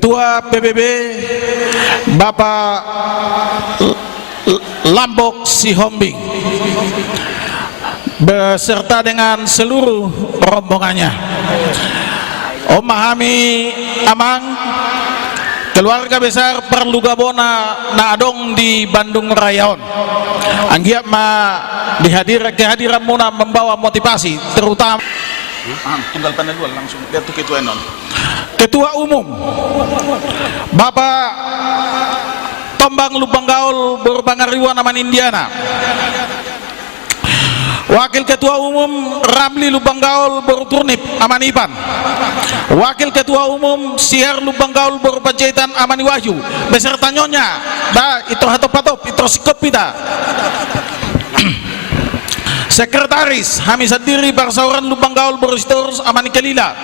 Ketua PBB Bapak Lambok Sihombing beserta dengan seluruh rombongannya. Om Mahami Amang, keluarga besar Perlugabona Naadong di Bandung Rayaon. Anggiap kehadiran Muna membawa motivasi terutama tunggal panel langsung lihat tuh ketua non. Ketua Umum Bapak Tombang Lubang Gaul Berbangariwan Aman Indiana. Wakil Ketua Umum Ramli Lubang Gaul Berturnip Aman Ipan. Wakil Ketua Umum Sihar Lubang Gaul Berpanjaitan Amani Wahyu beserta nyonya itu hatop-hatop itu sikopita. Sekretaris Hamisadiri Barsauran Lubang Gaul Berustorus Amani Kelila.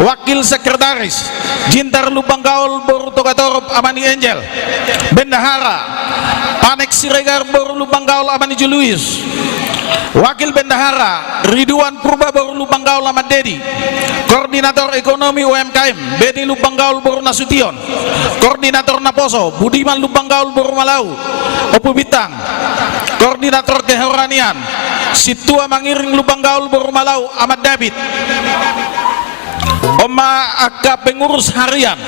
Wakil Sekretaris Jintar Lubang Gaul Bertogatorop Amani Angel. Bendahara Panek Siregar Berlubang Gaul Amani Julius. Wakil Bendahara Ridwan Purba Baru Lubang Gaul Ahmad Dedi. Koordinator Ekonomi UMKM Bedi Lubang Gaul Baru Nasution. Koordinator Naposo Budiman Lubang Gaul Baru Malau Opu Bitang. Koordinator Kehoranian Situa Mangiring Lubang Gaul Baru Malau Ahmad David. Oma Aka Pengurus Harian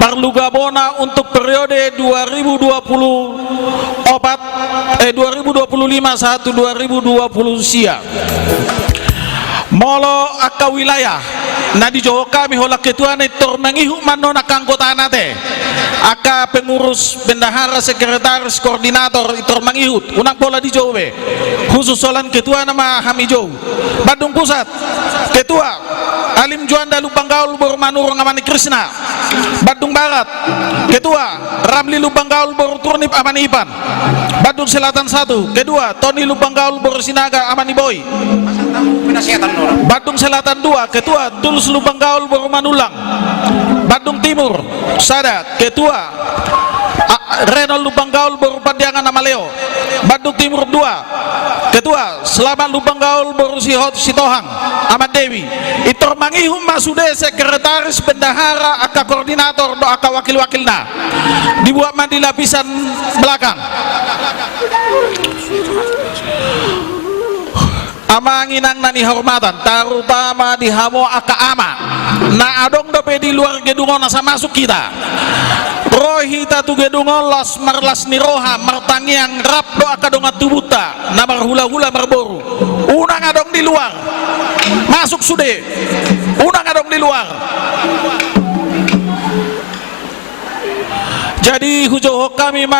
Perlugabona untuk periode 2025 sia. Molo Aka wilayah nadi Jawa kami hola ketua netor nangihu manona kanggota nate. Aka pengurus bendahara sekretaris koordinator itor mangihut unang bola di Jawa khusus solan ketua nama Hamijo. Bandung Pusat ketua Alim Juanda Lubang Gaul Bermanur Amani Krishna. Bandung Barat ketua Ramli Lubang Gaul Berturnip Amani Ipan. Bandung Selatan 1 kedua Tony Lubang Gaul Bersinaga Amani Boy. Bandung Selatan 2 ketua Tulus Lubang Gaul Bermanulang. Bandung Timur Sada ketua Renol Lubang Gaul Berpandiangan Amaleo. Bandung Timur 2 ketua Selamat Lubang Gaul Bersihot Sitohang Ahmad Dewi. Itor mangihum masude sekretaris bendahara aka koordinator do aka wakil-wakilna dibuat mandi lapisan belakang. Amanginang nani hormatan terutama di hamo aka ama na adong dope di luar gedungon asa masuk kita rohita tu gedungon las marlas niroha martangiang rap do aka donga tubuta na marhula-hula marboru unang adong di luar masuk sude unang adong di luar. Jadi hujoho kami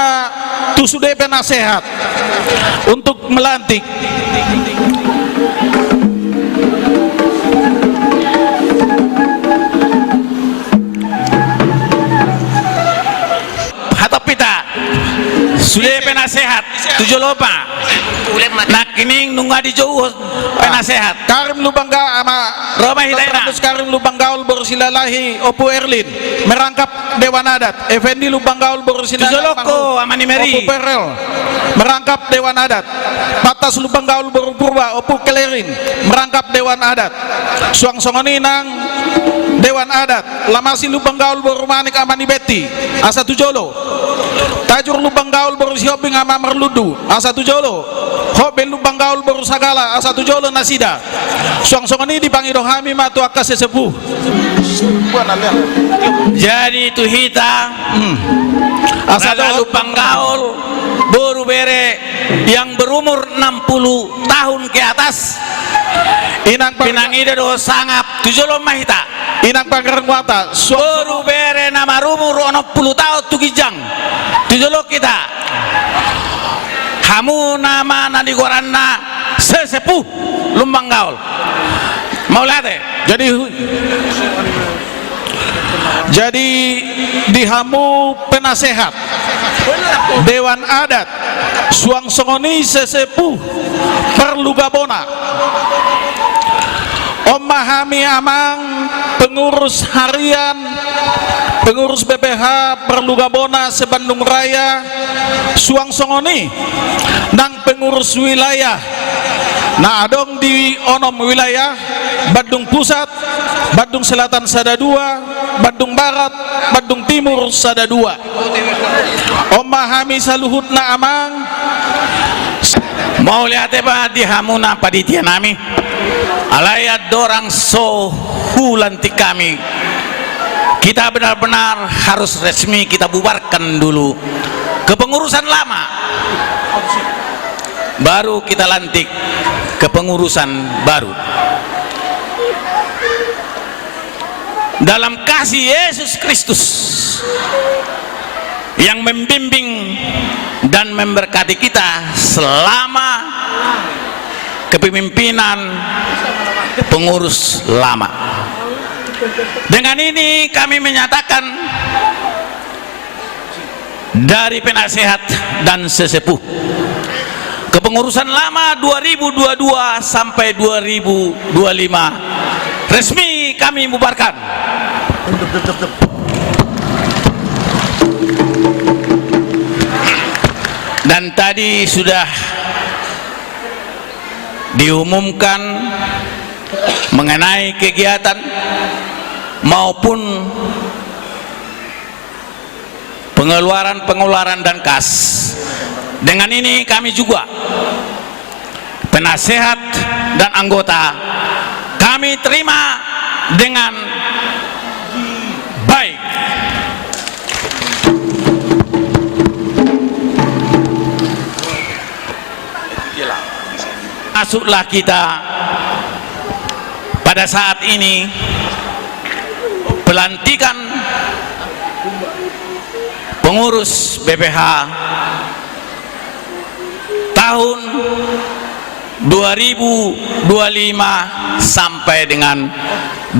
tu sude penasehat untuk melantik sudah penasehat 7 lopa nak kining nungga di jauh penasehat Karim Lubang Gaul sama Roma Hidayna Karim Lubang Gaul Bersilalahi Opu Erlin merangkap Dewan Adat Effendi Lubang Gaul Bersilalahi Amani Meri Opu Perel merangkap Dewan Adat Patas Lubang Gaul Berpurba Opu Kelerin merangkap Dewan Adat Suang Songoni nang Dewan Adat Lamasi Lubang Gaul Berumanik Amani Beti Asa Tujolo Tajur Lubang Gaul Berusiobing Ama Merludu Asa Tujolo Hobe Lubang Gaul Berusagala Asa Tujolo Nasida Suang-suang ini dipanggil Rohami Matu Akas Sesepuh. Jadi itu hita Asa Lubang Gaul Baru bere yang berumur 60 tahun ke atas Pinang ide do sangap Tujolo Mahita Inang Pangeran Wata Baru bere nama rumur 60 tahun Tugijang Tujolo kita kamu nama nadi goranna sesepuh Lumbang Gaul mau lihat jadi dihamu penasehat Dewan Adat Suang Songoni sesepuh Perlugabona Om Mahami Amang pengurus harian pengurus BPH Perlugabona Sebandung Raya Suang Songoni nang pengurus wilayah nah adong di onom wilayah Bandung Pusat, Bandung Selatan sada 2, Bandung Barat, Bandung Timur sada 2. Memahami saluhutna amang mau lihat apa di hamuna panitia nami alayat dorang so hulanti kami. Kita benar-benar harus resmi kita bubarkan dulu kepengurusan lama, baru kita lantik kepengurusan baru dalam kasih Yesus Kristus yang membimbing dan memberkati kita selama kepemimpinan pengurus lama. Dengan ini kami menyatakan dari penasehat dan sesepuh kepengurusan lama 2022 sampai 2025 resmi kami bubarkan. Dan tadi sudah diumumkan mengenai kegiatan maupun pengeluaran dan kas. Dengan ini kami juga penasehat dan anggota kami terima dengan baik. Masuklah kita pada saat ini pelantikan pengurus BPH tahun 2025 sampai dengan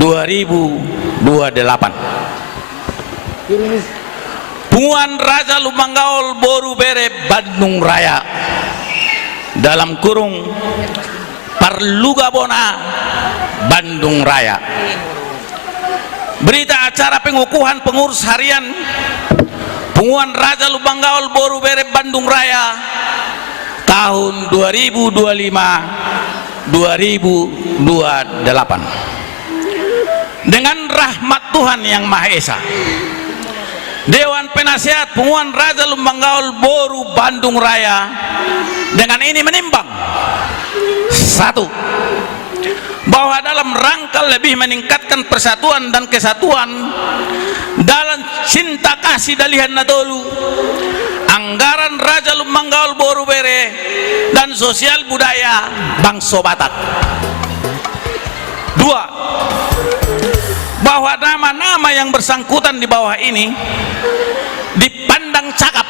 2028. Punguan Raja Lumanggaol Boru Bere Bandung Raya dalam kurung Parlugabona Bandung Raya. Berita acara pengukuhan pengurus harian Punguan Raja Lumanggaol Boru Bere Bandung Raya tahun 2025-2028. Dengan rahmat Tuhan yang Maha Esa, Dewan Penasehat Punguan Raja Lumanggaol Boru Bandung Raya dengan ini menimbang: satu, bahwa dalam rangka lebih meningkatkan persatuan dan kesatuan dalam cinta kasih dalihan Natolu, anggaran Raja Lumanggaol Boru Bere dan sosial budaya Bangsa Batak. Dua, bahwa nama-nama yang bersangkutan di bawah ini dipandang cakap,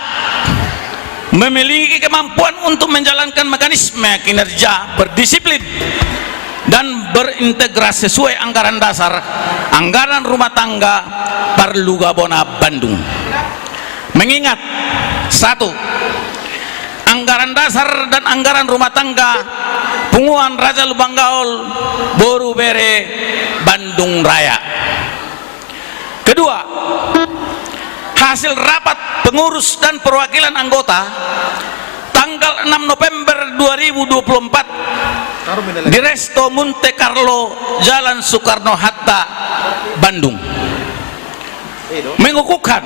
memiliki kemampuan untuk menjalankan mekanisme kinerja berdisiplin dan berintegrasi sesuai anggaran dasar, anggaran rumah tangga Parlugabona Bandung. Mengingat: satu, anggaran dasar dan anggaran rumah tangga Punguan Raja Lumanggaol Boru Bere Bandung Raya. Kedua, hasil rapat pengurus dan perwakilan anggota tanggal 6 November 2024 di Resto Monte Carlo, Jalan Soekarno-Hatta, Bandung, mengukuhkan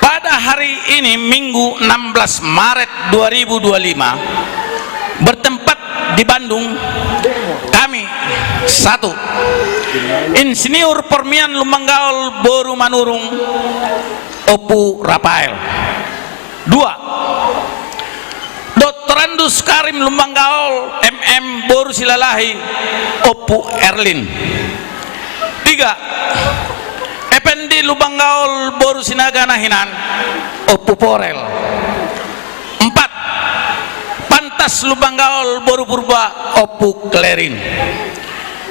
pada hari ini Minggu 16 Maret 2025 bertempat di Bandung, kami: satu, Insinyur Permian Lumanggaol Boru Manurung Opu Rafael. Dua, Dr. Andus Karim Lumanggaol MM Boru Silalahi Opu Erlin. Tiga, Effendi Lumanggaol Boru Sinaga Nahinan Opu Porel. Empat, Pantas Lumanggaol Boru Purba Opu Klerin.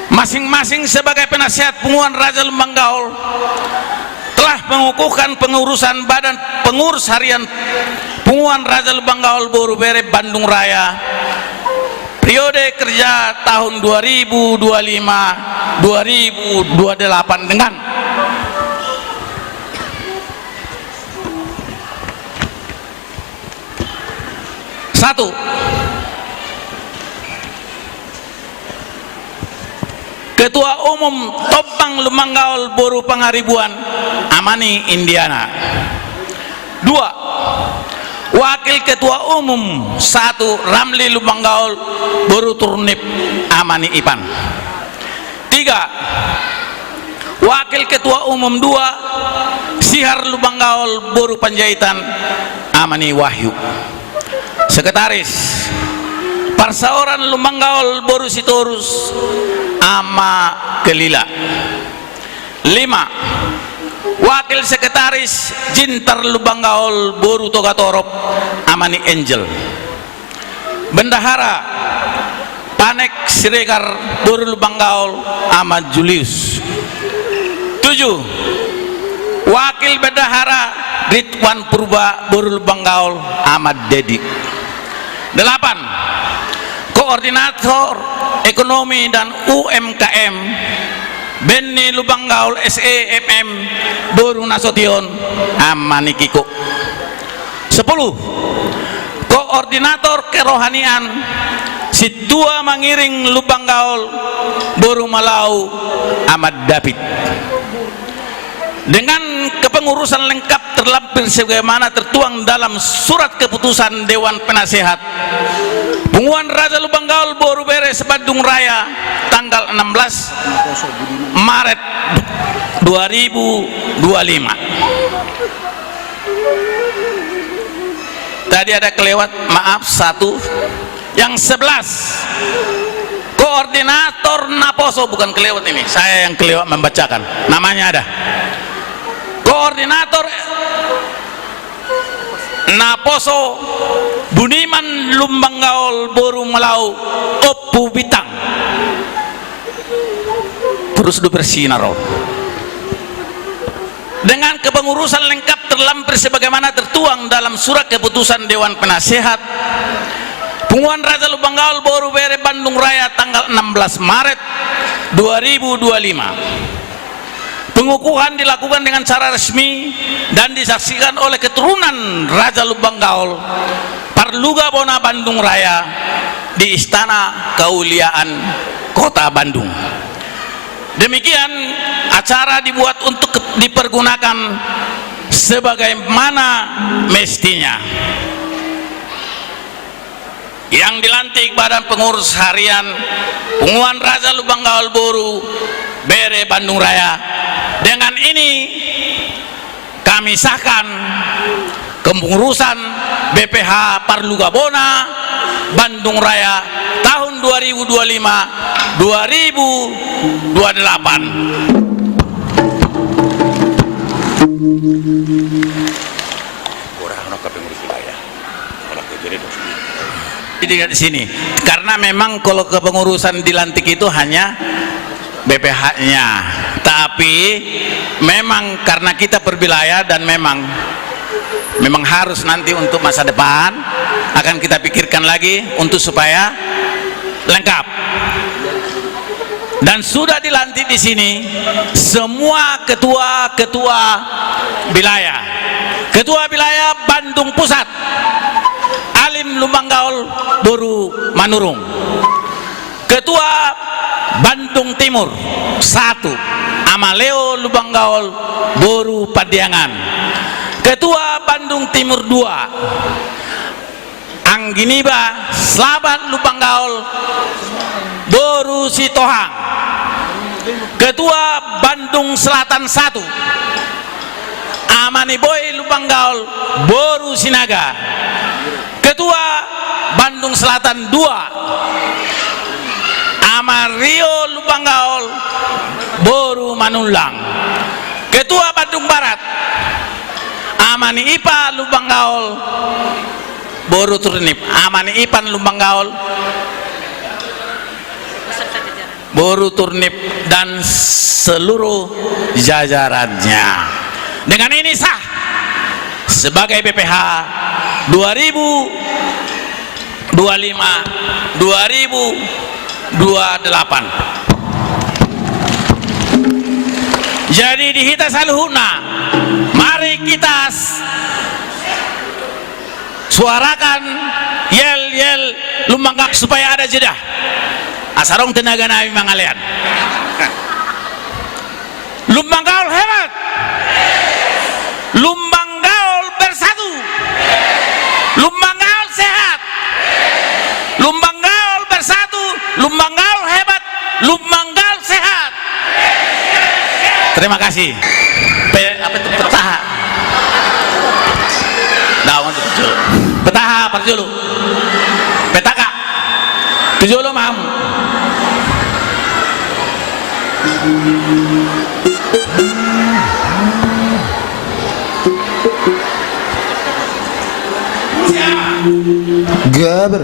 Masing-masing sebagai penasehat Punguan Raja Lumanggaol telah mengukuhkan pengurusan badan pengurus harian Punguan Raja Lumanggaol Boru Bere Bandung Raya periode kerja tahun 2025-2028 dengan: satu, Ketua Umum Topang Lumanggaol Boru Pangaribuan Amani Indiana. 2. Wakil Ketua Umum 1 Ramli Lumanggaol Boru Turnip Amani Ipan. 3. Wakil Ketua Umum 2 Sihar Lumanggaol Boru Panjaitan Amani Wahyu. Sekretaris Parsaoran Lumanggaol Boru Sitorus Ama Kelila. 5. Wakil Sekretaris Jintar Lumanggaol Boru Togatorop Amani Angel. Bendahara Panek Siregar Boru Lumanggaol Ahmad Julius. 7. Wakil Bendahara Ridwan Purba Boru Lumanggaol Ahmad Dedi. 8. Koordinator Ekonomi dan UMKM Benny Lumanggaol SEMM Boru Nasution Amani Kiko. 10. Koordinator Kerohanian Situa Mangiring Lumanggaol Boru Malau Ahmad David. Dengan kepengurusan lengkap terlampir sebagaimana tertuang dalam surat keputusan Dewan Penasehat Pengumuman Raja Lumanggaol Boru Beres Bandung Raya tanggal 16 Maret 2025. Tadi ada kelewat, maaf, 1. Yang 11 Koordinator Naposo, bukan kelewat ini, saya yang kelewat membacakan, namanya ada. Koordinator Naposo Buniman Lumanggaol Boru Malau Oppu Bitang terus bersinar dengan kepengurusan lengkap terlampir sebagaimana tertuang dalam surat keputusan Dewan Penasehat Pengumuman Raja Lumanggaol Boru Bere Bandung Raya tanggal 16 Maret 2025. Pengukuhan dilakukan dengan cara resmi dan disaksikan oleh keturunan Raja Lumanggaol Parluga Bona Bandung Raya di Istana Keuliaan Kota Bandung. Demikian acara dibuat untuk dipergunakan sebagaimana mestinya. Yang dilantik Badan Pengurus Harian Pengumuman Raja Lumanggaol Boru Bere Bandung Raya. Dengan ini kami sahkan kepengurusan BPH Parluga Bona Bandung Raya tahun 2025-2028. Di sini karena memang kalau kepengurusan dilantik itu hanya BPH-nya, tapi memang karena kita perwilayah dan memang harus nanti untuk masa depan akan kita pikirkan lagi untuk supaya lengkap. Dan sudah dilantik di sini semua ketua wilayah. Ketua wilayah Bandung Pusat Alim Lumanggaol Boru Manurung. Ketua Bandung Timur 1 Amaleo Lumanggaol Boru Padiangan. Ketua Bandung Timur 2 Angginiba Slabat Lumanggaol Boru Sitohang. Ketua Bandung Selatan 1 Amaniboy Lumanggaol Boru Sinaga. Ketua Bandung Selatan 2 Amario Lumanggaol Boru Manulang. Ketua Bandung Barat Amani Ipa Lumanggaol Boru Turnip. Amani Ipan Lumanggaol Boru Turnip dan seluruh jajarannya. Dengan ini sah sebagai BPH 2025-2028. Jadi di hita saluhuna, mari kita suarakan yel Lumanggaol supaya ada jeda. Asarong tenaga nabi mangalian. Lumbang Gaul hebat. Lumbang Gaul bersatu. Lumbang Gaul sehat. Lumbang Gaul bersatu. Lumbang Gaul hebat. Lumbang Gaul sehat. Terima kasih. Apa itu petaha? Dawan itu petaha perjulu. Petaka. Tujulu mam. Gaber.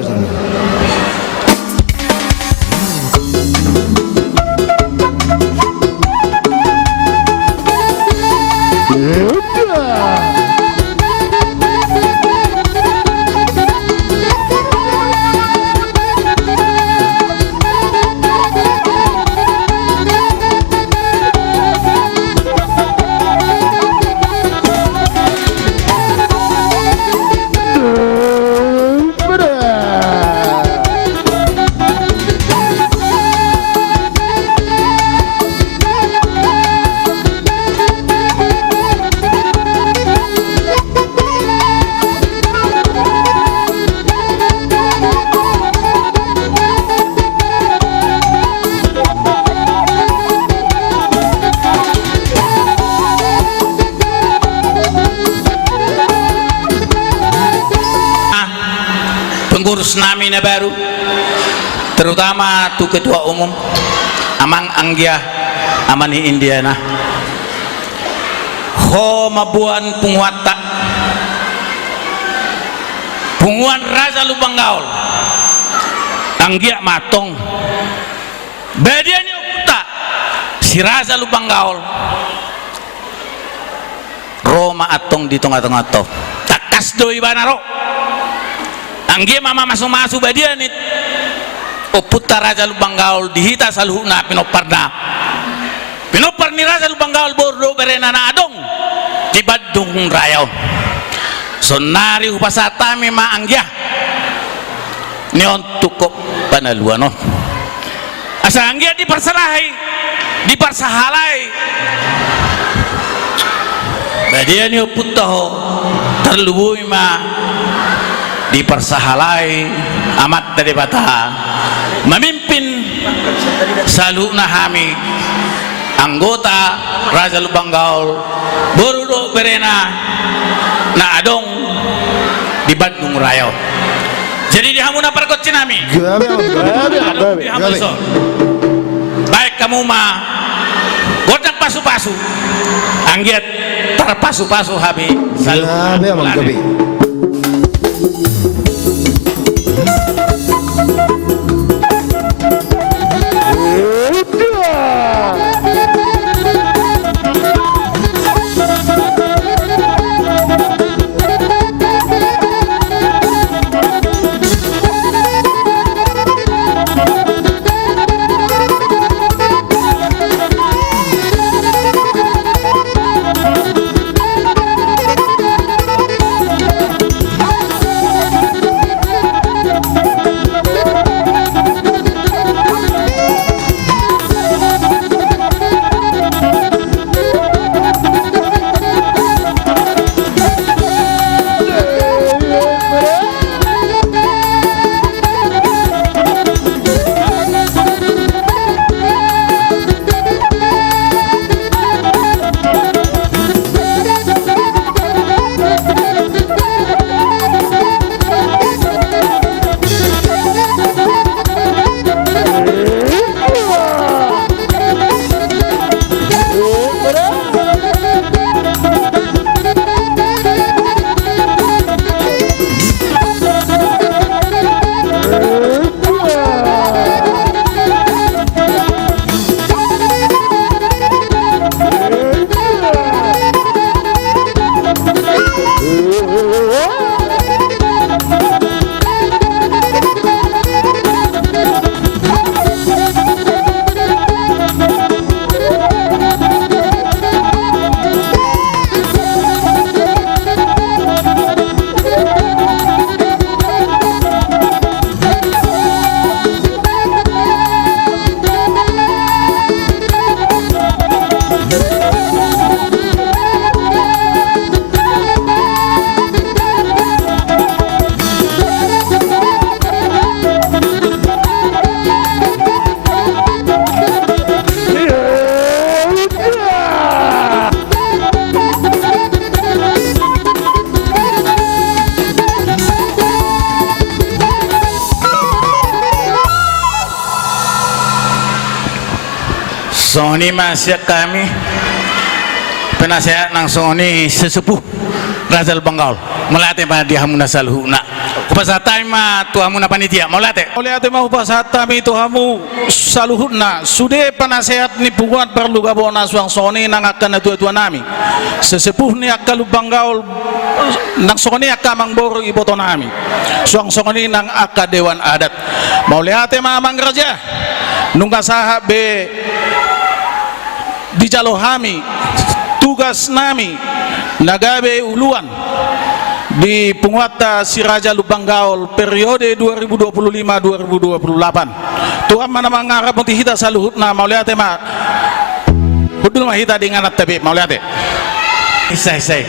Pengurus nami na baru, terutama tu ketua umum Amang Anggia Amani Indiana ho mabuan penguata punguan Raja Lumbang Gaul Anggia matong badiannya ukuta si Raja Lumbang Gaul Roma atong di tengah-tengah to takas doi banaro Anggia mama masuk badianit Oputa Raja Lumbang Gaul dihita saluhna pinoparna pinopar ni Raja Lumbang Gaul bordo berena na adong di Badung Raya sonari upasata mema Anggia ni untuk panaluano asa Anggia diparsahalai badian ni Oputa ho terlubuy ma dipersahalai amat dari bata memimpin saluna hami anggota Raja Lumbang Gaul borudo berena na adong di Bandung Raya jadi dihamuna perkot cinami baik kamu mah godang pasu-pasu anggiat terpasu-pasu habi saluna Ini masih kami penasehat langsung ini sesepuh Raja Lubanggaul melatih pada dia hamuna salhuna upasatay ma tuhamuna panitia melatih mau upasatay tuhamu saluhuna sudah penasehat ni puguan perlu gabona suang soni nang akan tua-tua nami sesepuh ni akal Lubanggaul nang soni akan mangbor iboto nami suang soni nang akal dewan adat mau lihat mamang raja nungga sahab be di Jalohami tugas nami nagabe uluan di penguata si Raja Lubanggaul periode 2025-2028 Tuhan mana mengarap untuk kita saluhutna mau lihat ma hudul mah kita dengan tabi mau lihat isai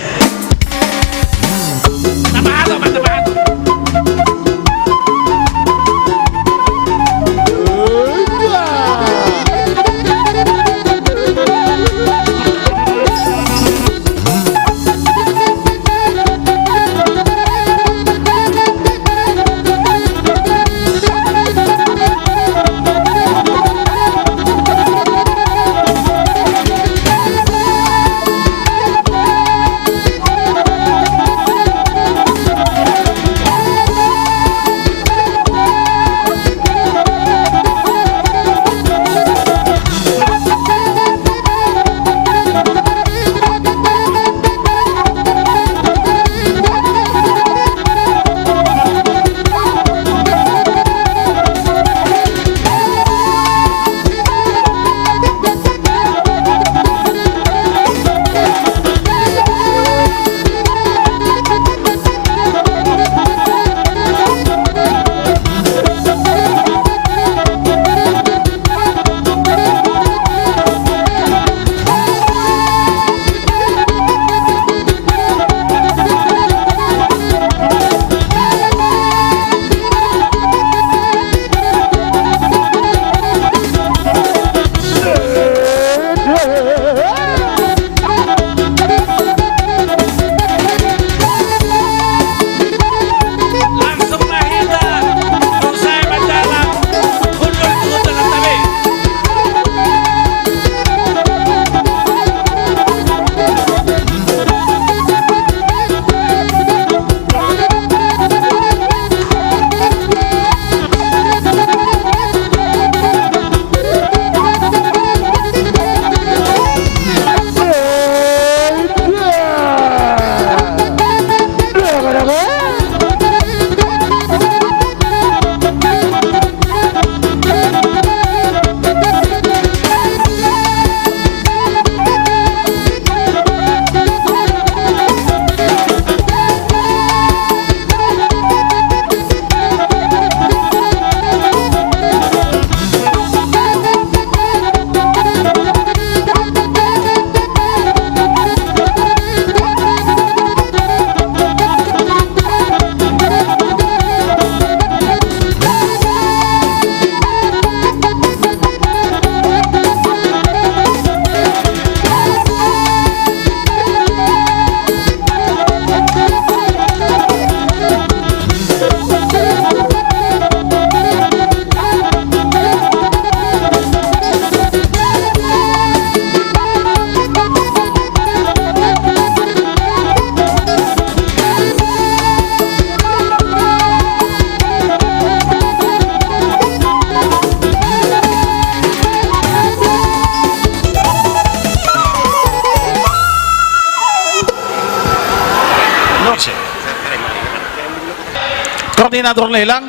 koordinator lelang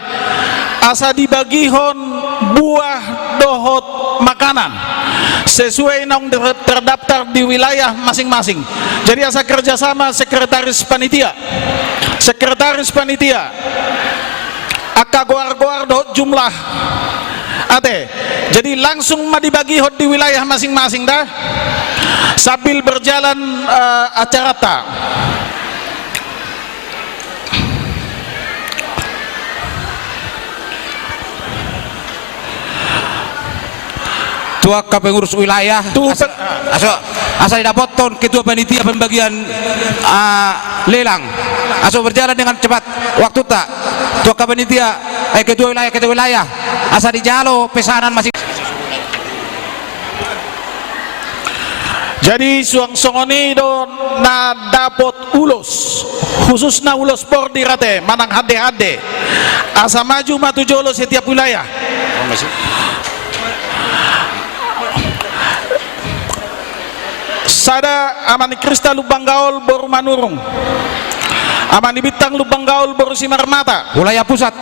asa dibagihon buah dohot makanan sesuai yang terdaftar di wilayah masing-masing. Jadi asa kerjasama sekretaris panitia aka goar-goar dohot jumlah ate. Jadi langsung dibagi hot di wilayah masing-masing dah sambil berjalan acara ta. Tua pengurus wilayah asal dapat ton ketua panitia pembagian lelang asal berjalan dengan cepat waktu tak tua panitia ketua wilayah asal dijalo pesanan masih Jadi suang songoni do na dapot ulos khusus na ulos bordir ate manang hade-hade asa maju matu jolo setiap wilayah. Sada amani Krista Lubang Gaul baru manurung, amani Bitang Lubang Gaul baru Simarmata, wilayah pusat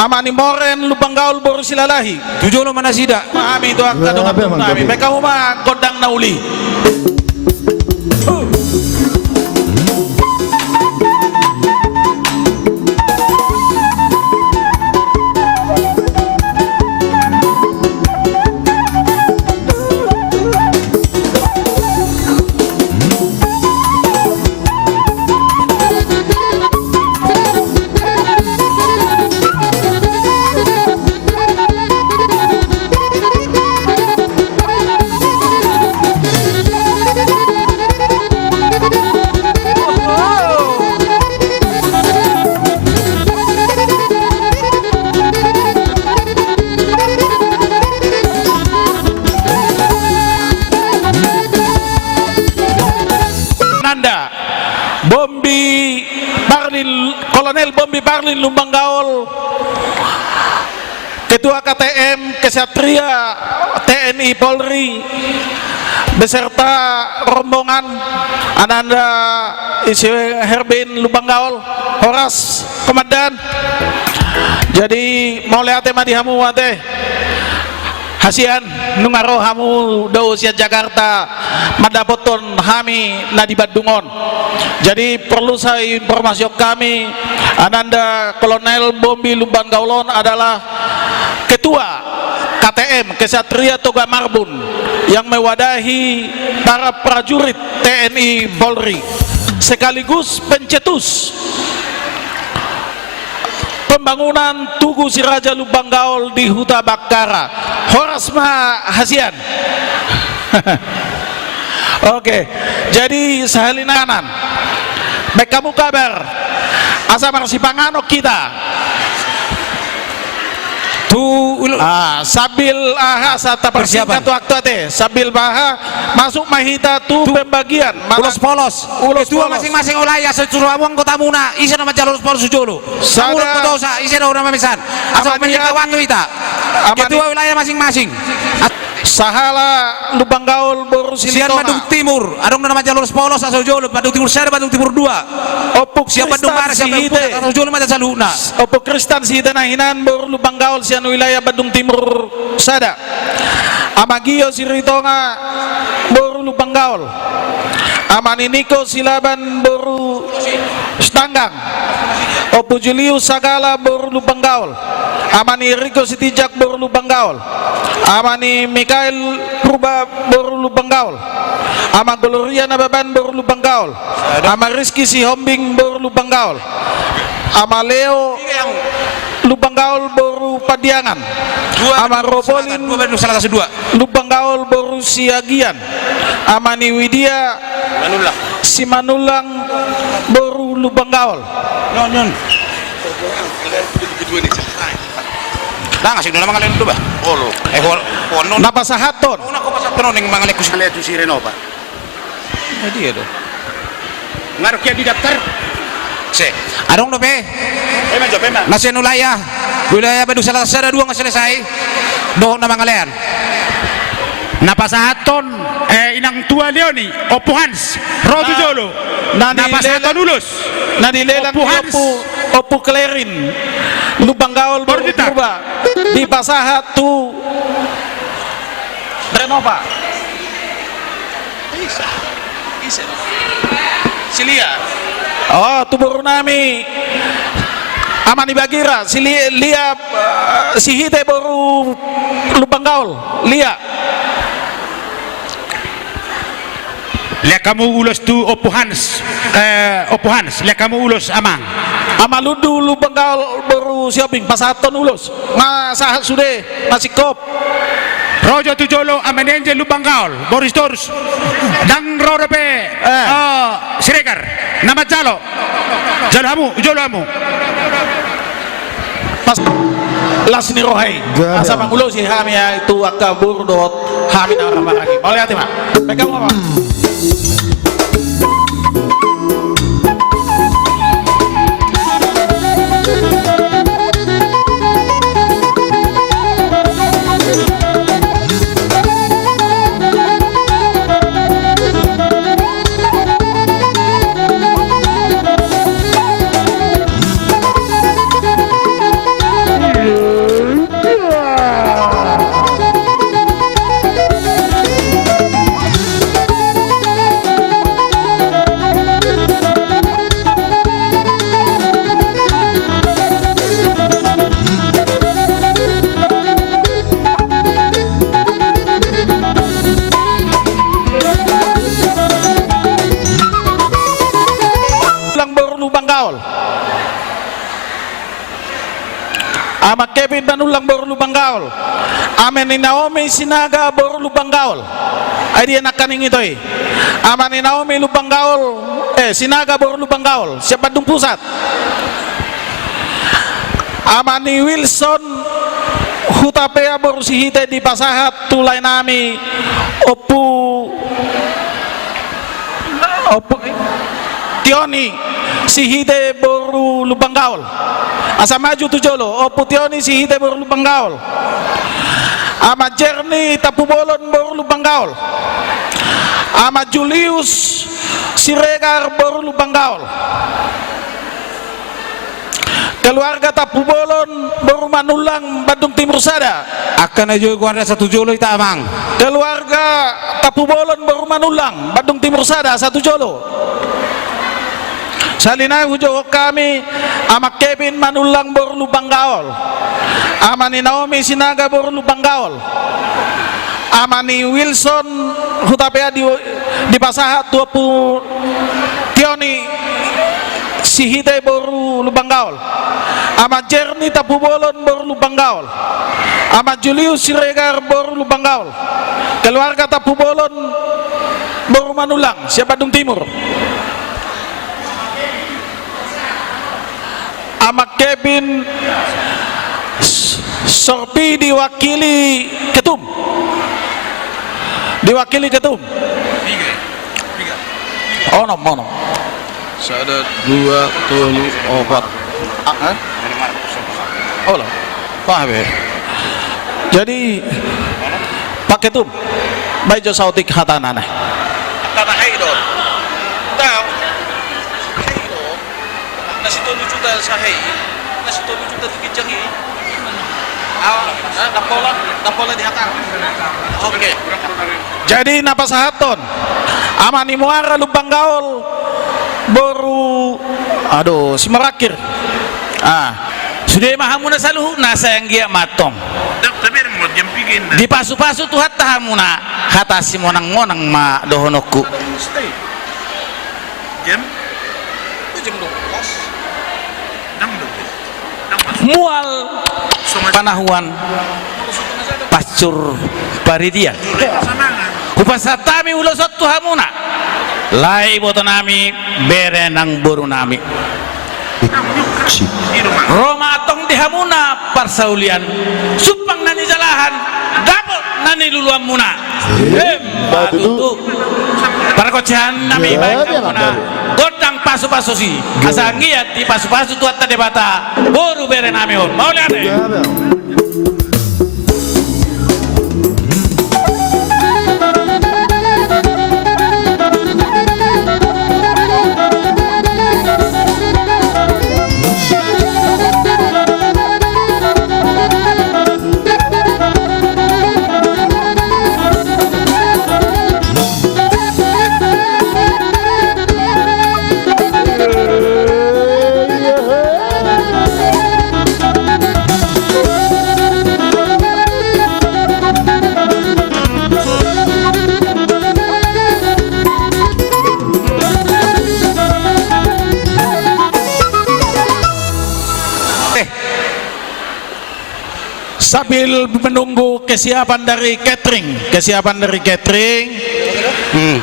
amani Moren Lubang Gaul baru Silalahi. Tujolo mana sida Kami itu akan dengan kami. Mereka rumah kodang nauli. Kolonel Bombi Barlin Lubang Gaul, Ketua KTM Kesatria TNI Polri beserta rombongan Ananda Isi Herbin Lubang Gaul, Horas Komandan. Jadi mau lihat madi hamu ate hasian nungaro hamu do sia Jakarta madapoton hami nadi Badungon. Jadi perlu saya informasi kami Ananda Kolonel Bombi Lubang Gaulon adalah Ketua KTM Kesatria Toga Marbun yang mewadahi para prajurit TNI Polri sekaligus pencetus pembangunan Tugu Siraja Lubang Gaul di Huta Bakara. Horasma hasian. Oke, jadi sahalinanan baik kamu kabar asa marsipanganok kita tu sabil aha sata persingkat waktu ate sabil baha masuk mahita tu pembagian ulos-polos dua masing-masing wilayah securuamong kota Muna isi nama jalur polos sujolo samurut kotosa isi nama misan asal menyita waktu ita kedua wilayah masing-masing sahala Lubang Gaul baru Sian Badung Timur adong nama jalur polos asal jolo Badung Timur 1 Badung Timur 2 opuk siap Badung Barat siap Badung asal jolo macam saluna opuk Kristan si Hinan baru Lubang Gaul sian wilayah Badung Timur sada Amagio Siritonga baru Lubang Gaul Amaniniko Silaban baru Stanggang Opu Julius Sagala baru Lubang Gaul Amani Riko Sitijak baru Lubang Gaul Amani Mikael Purba baru Lubang Gaul Ama Gloria Nababan baru Lubang Gaul Ama Rizky Sihombing baru Lubang Gaul Ama Leo Lubang Gaul baru Padiangan Ama Robolin Lubang Gaul baru Siagian Amani Widya Simanulang baru Lubang Gaul Nah, ngasih dulu mangalin dulu bah. Olo. Kono. Napasahaton. Una ko pasaton ning mangalin ko sila tu si Renova. Jadi do. Ngarok ya di daftar. Se. Adong do be. Majo pema. Nasen wilayah Badung Salasara 2 nga selesai. Do na mangalin. Napasahaton inang tua Leoni Opuhans Rodu Jolo napasahaton ulos nadilelang Opu Klerin Lubang Gaul berubah di pasahat tu Renova isa Silia tu baru nami Amani Bagira si Lia si Hite baru Lubang Gaul Lia kamu ulos tu Opuhans lihat kamu ulos amang Amaludu Lubang Gaul baru siaping pasaton ulos masahat sudah masih kop Rojo Tujolo Amenenje Lubang Gaul Boris Torus dan Rorepe Sirekar nama Jalo Jolo pas lasni rohai asa pangulo si kami ya itu akabur dot kami na orang lagi mau lihat ya Pak pegang apa ama Kevin Manulang Boru Lubanggaol, ama ni Naomi Sinaga Boru Lubanggaol, ay di anak kaning ito ama ni Naomi Lubanggaol, Sinaga Boru Lubanggaol, siya Bandung Pusat, ama ni Wilson Hutapea Boru Sihite di Pasahat, tulay nami Opu Tioni Sihite Boru Lubanggaol, asa maju Tujolo Opu Tioni Sihite Boru Lubanggaol, ama Jerni Tapubolon Boru Lubanggaol, ama Julius Siregar Boru Lubanggaol, keluarga Tapubolon Boru Manulang Bandung Timur Sada, akan aja gua ada 1 Jolo ita amang. keluarga Tapubolon Boru Manulang Bandung Timur Sada 1 Jolo. Salina hujo kami ama Kevin Manulang Boru Lubanggaol, ama ni Naomi Sinaga Boru Lubanggaol, ama ni Wilson Hutapea di Pasahat 20 Tioni Sihite Boru Lubanggaol, ama Jerni Tapubolon Boru Lubanggaol, ama Julius Siregar Boru Lubanggaol, keluarga Tapubolon Boru Manulang siapa Bandung Timur, ama Kevin Sorpi diwakili Ketum, oh no. Ada 2 tulu 4 oh lah paham ya. Jadi Pak Ketum baik jo sautik hatanana tanah haidon tahu haidon nasi tolu juta sahai nasi tolu juta tikijangi dapola di hatang. Oke. Jadi napa sahaton amani muara Lubanggaol Boru Simarakir sudah mahamuna saluhu nasa yang gia matong di pasu-pasu tuh hatta hamuna hata si monang-monang ma dohonoku jam mual panahuan pascur paridia upasatami ulosot tuh hamuna lai boto nami bere nang boru nami Roma atong di hamuna parsaulian supang nani jalahan dapol nani luluan muna batutu para kocehan nami baik hamuna godang pasu-pasu si asa ngiat di pasu-pasu tuat tade bata boru bere nami on mau lihat sambil menunggu kesiapan dari catering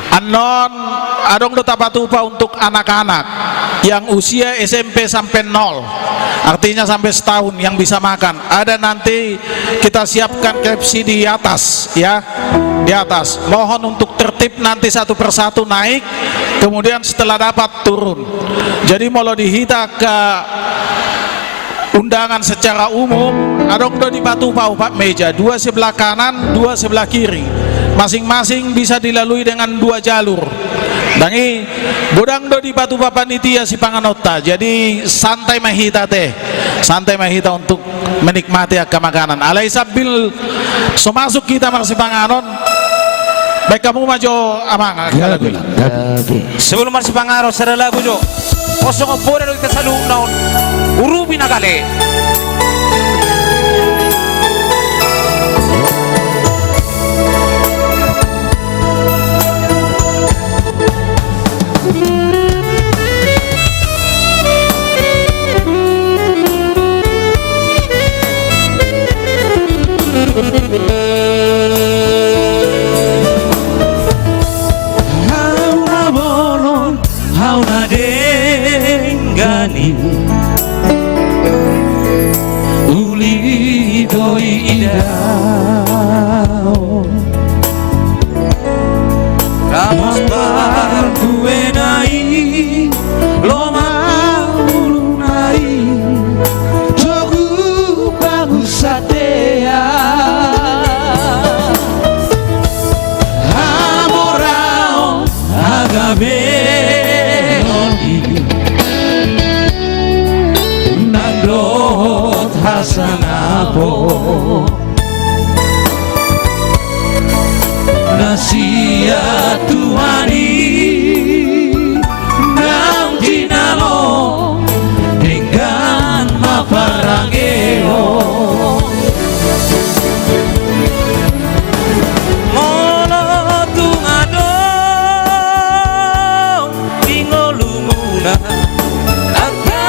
anon adong do tapatupa untuk anak-anak yang usia SMP sampai 0 artinya sampai setahun yang bisa makan ada nanti kita siapkan KFC di atas ya di atas mohon untuk tertib nanti satu persatu naik kemudian setelah dapat turun jadi mau dihita ke undangan secara umum adong do di batu pau pak meja 2 sebelah kanan 2 sebelah kiri masing-masing bisa dilalui dengan 2 jalur dangi bodang do di batu panitia si panganota jadi santai mahita untuk menikmati makanan alai sambil so masuk kita masih panganon baik kamu maju amang sebelum masih pangaron sada lagu jo kosong opore do kita salu naon urubi nagale beoni nandot hasangapo nasia Tuhani nang jinalo dengan maparangeo molo tungado tingolumuna angka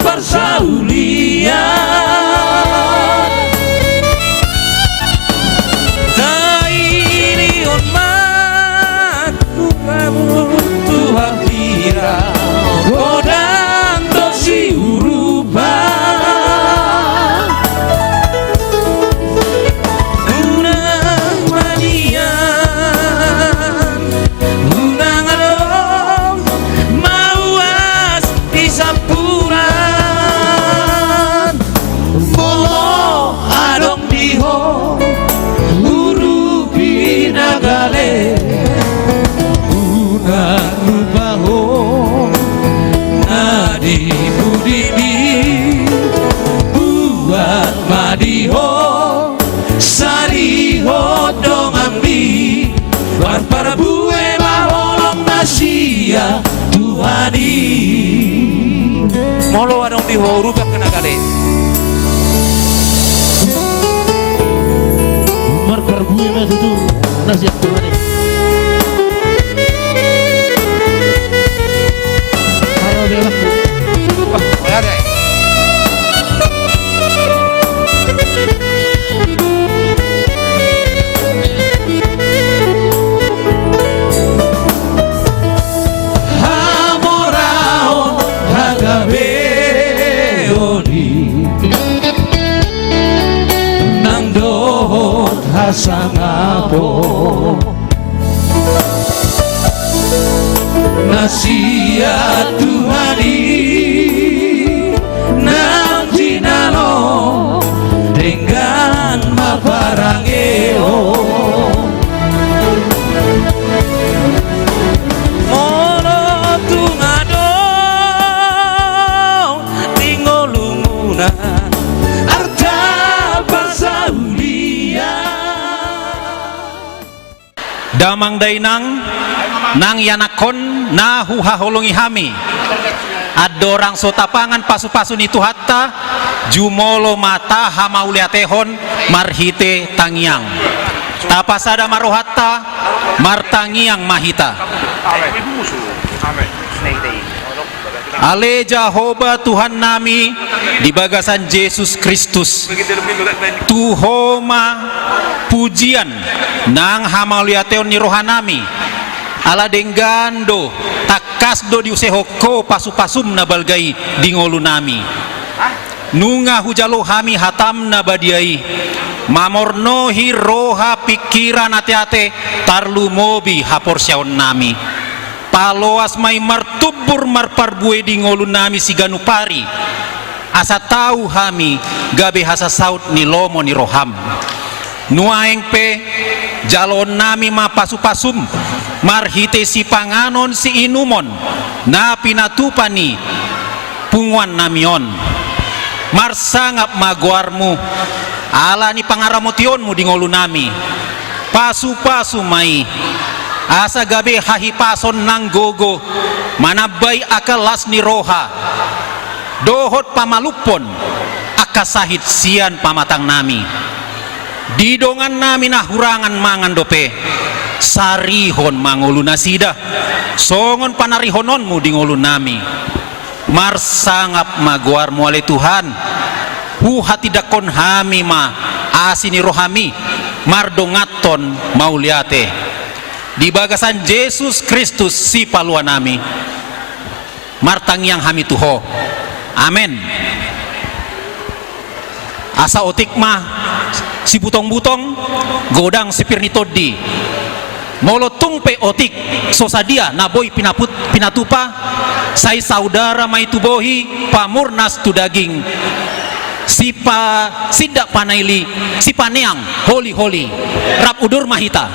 persaulia Tuhani molo anong dihoru ka kanagale markarbui na tutu nasihat Tuhani kalau belak ada sangapo nasia Tuhani nang jinalo dengan maparangeo molo tungado tingolumuna arta persaulia damang dainang nang yanakon na huhaholongi hami adorang sotapangan pasu-pasu nitu hatta jumolo mata hamauliatehon marhite tangiang tapasada marohatta martangiang mahita Ale Jehovah Tuhan nami di bagasan Yesus Kristus Tuhoma pujian nang hamauliateon ni rohanami ala denggando takasdo diusehoko pasu-pasum na balgai dingolu nami nunga hujalo hami hatam na badiai mamornohi roha pikiran ate-ate tarlu mobi haporsyaon nami paloas may martubur marparbue dingolu nami si ganupari asa tahu hami gabe hasa saut ni lomo ni roham nuaeng pe jalon nami mapasu-pasum marhite si panganon si inumon na pinatupani punguan namion marsangap maguarmu ala ni pangaramotionmu dingolu nami pasu-pasu mai asa gabe hahipason nang gogo manabay akalas ni roha dohot pamalupon akasahit sian pamatang nami didongan nami na hurangan mangan dope sarihon mangulu nasida songon panarihononmu dingolu nami marsangap maguar muale Tuhan hati dakon hami ma asini rohami mardongaton mauliate di bagasan Yesus Kristus si paluan nami martangiang hami tuho amen asa otik mah si butong-butong godang si pirnitodi molotung pe otik sosadia naboy pinatupa say saudara may tubohi pamurnas tu daging si sidak panaili si paneang holi rap udur mahita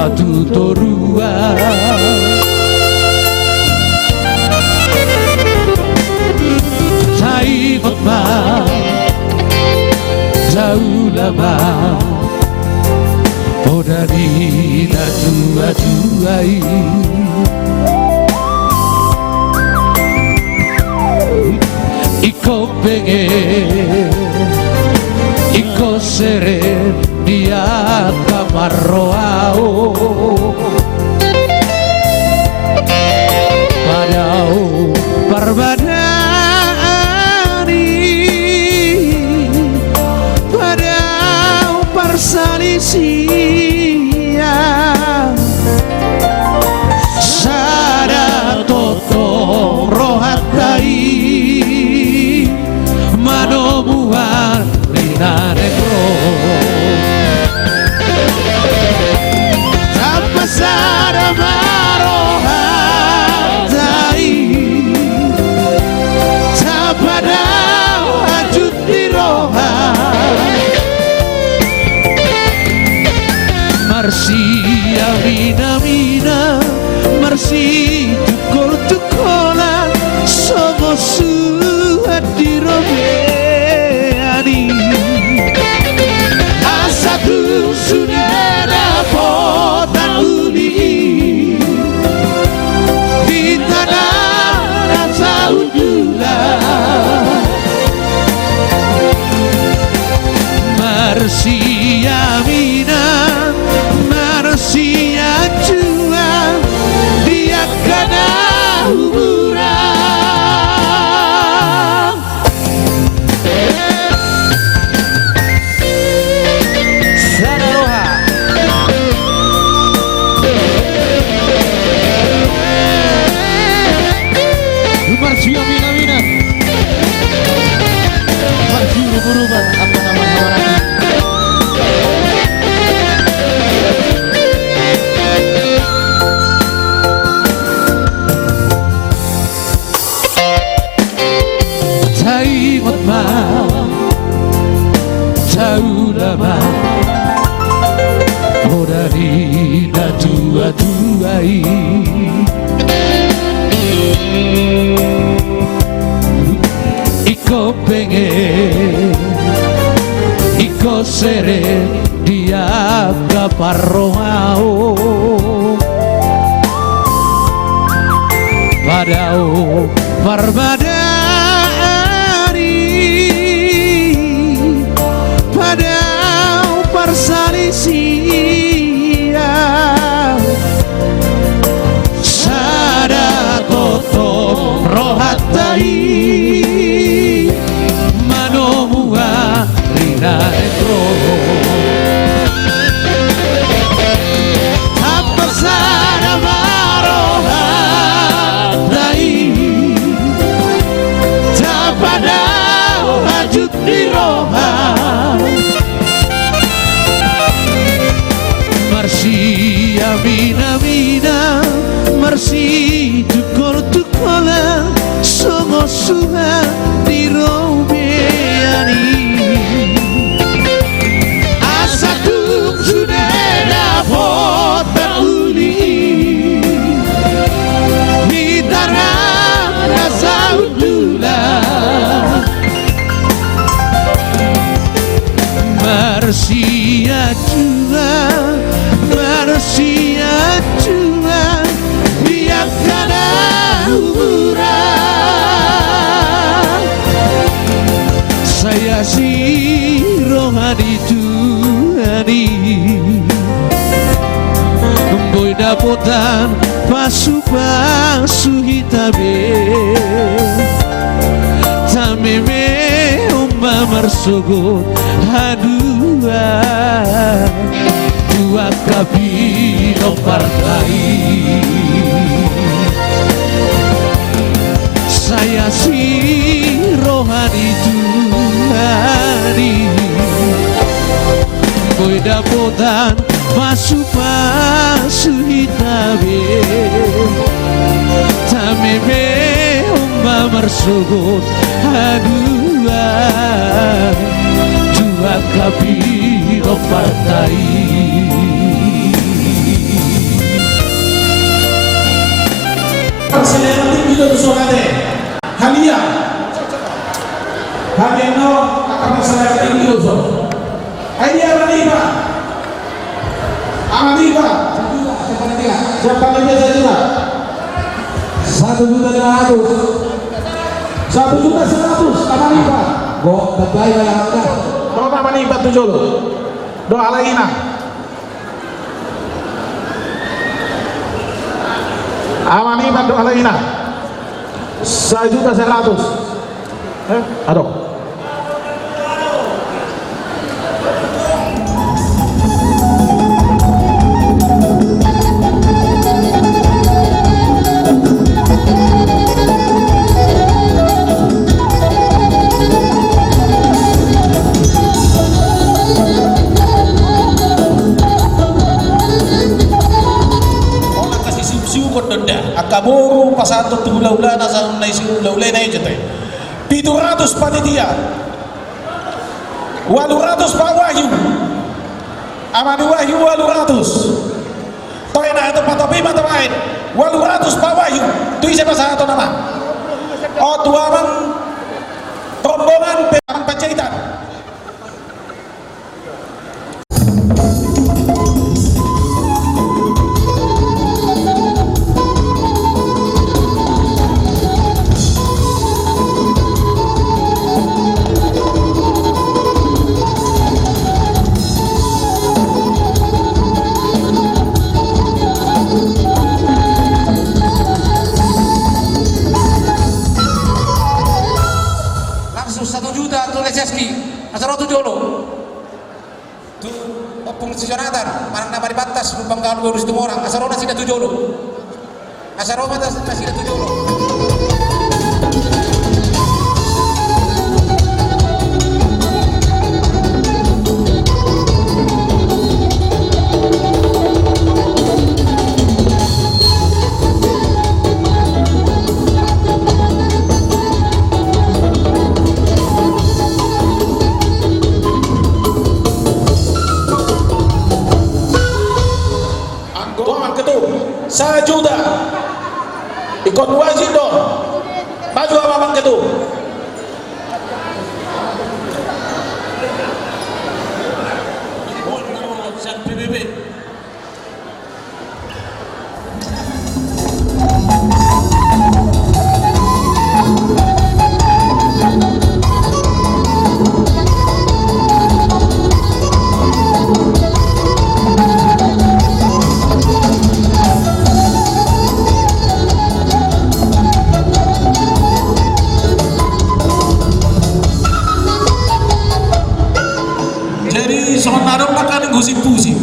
satu torua Saifat ma jauh lama Odari na dua-duai Iko pengen Iko seren dia kamar roao Padau perbadani Padau persalisia Sada totong rohatai Manomuan lina negro Tanpa sada marohatai Tapada hajut di roha Marsi amina-mina Marsi tukol-tukolan Sogo suhat di robeani Asatu sudah dapat uli Di tanah rasa udulah Marsi amina Marsi ajuan Dia kena huburan Sanaroha Marsi amina Marsi berubah apa nama orang Saimat ma jauh lama Odari na dua-duai Iko pengen Iko seren dia kapar rohao Padau perbadani Padau persalisia Sada totong rohatai Manomua rina negro Tanpa sada marohatai Tapada hajut di roha Marsi amina Marsi tukol-tukola Songo suha di robeani Asatu sudah dapat uli Di tanah rasa udulah Marsi ajuan Marsi ajuan Dia kena huburan Saya si rohani Tuhani Boy dapotan pasu-pasu hitabe Tameme umma marsogot hadua Dua kabino partai Saya si rohani Tuhani Boy dapotan pasu-pasu hitabe Tameme umma marsogot hadua Dua kabino partai Selera tinggi do suarane. Halia. Halia no akan selera tinggi do so. Halia Maniba. Amaniba. Siapa lagi saja? 1.500.000 Amaniba. Go, taglay na lang ka. Roma Maniba tujuh. Do alaina. Amaniba do alaina. 1.100.000. Aduh. Kaburu pasato tugulaula na sa naisi ulaulay na ijete 700 panitia 800 Pak Wahyu Amani Wahyu 800 toy na ito patopi matawain 800 Pak Wahyu itu isa pa sa ato naman o tuwamang rombongan ang pajaitan. Parang nama di batas lubang gaul urus itu orang asarona sida tujolo asaroma tas sida tujolo. Sajuda ikut wajib dong maju abang ketu PBB sonarong nakan pusing-pusing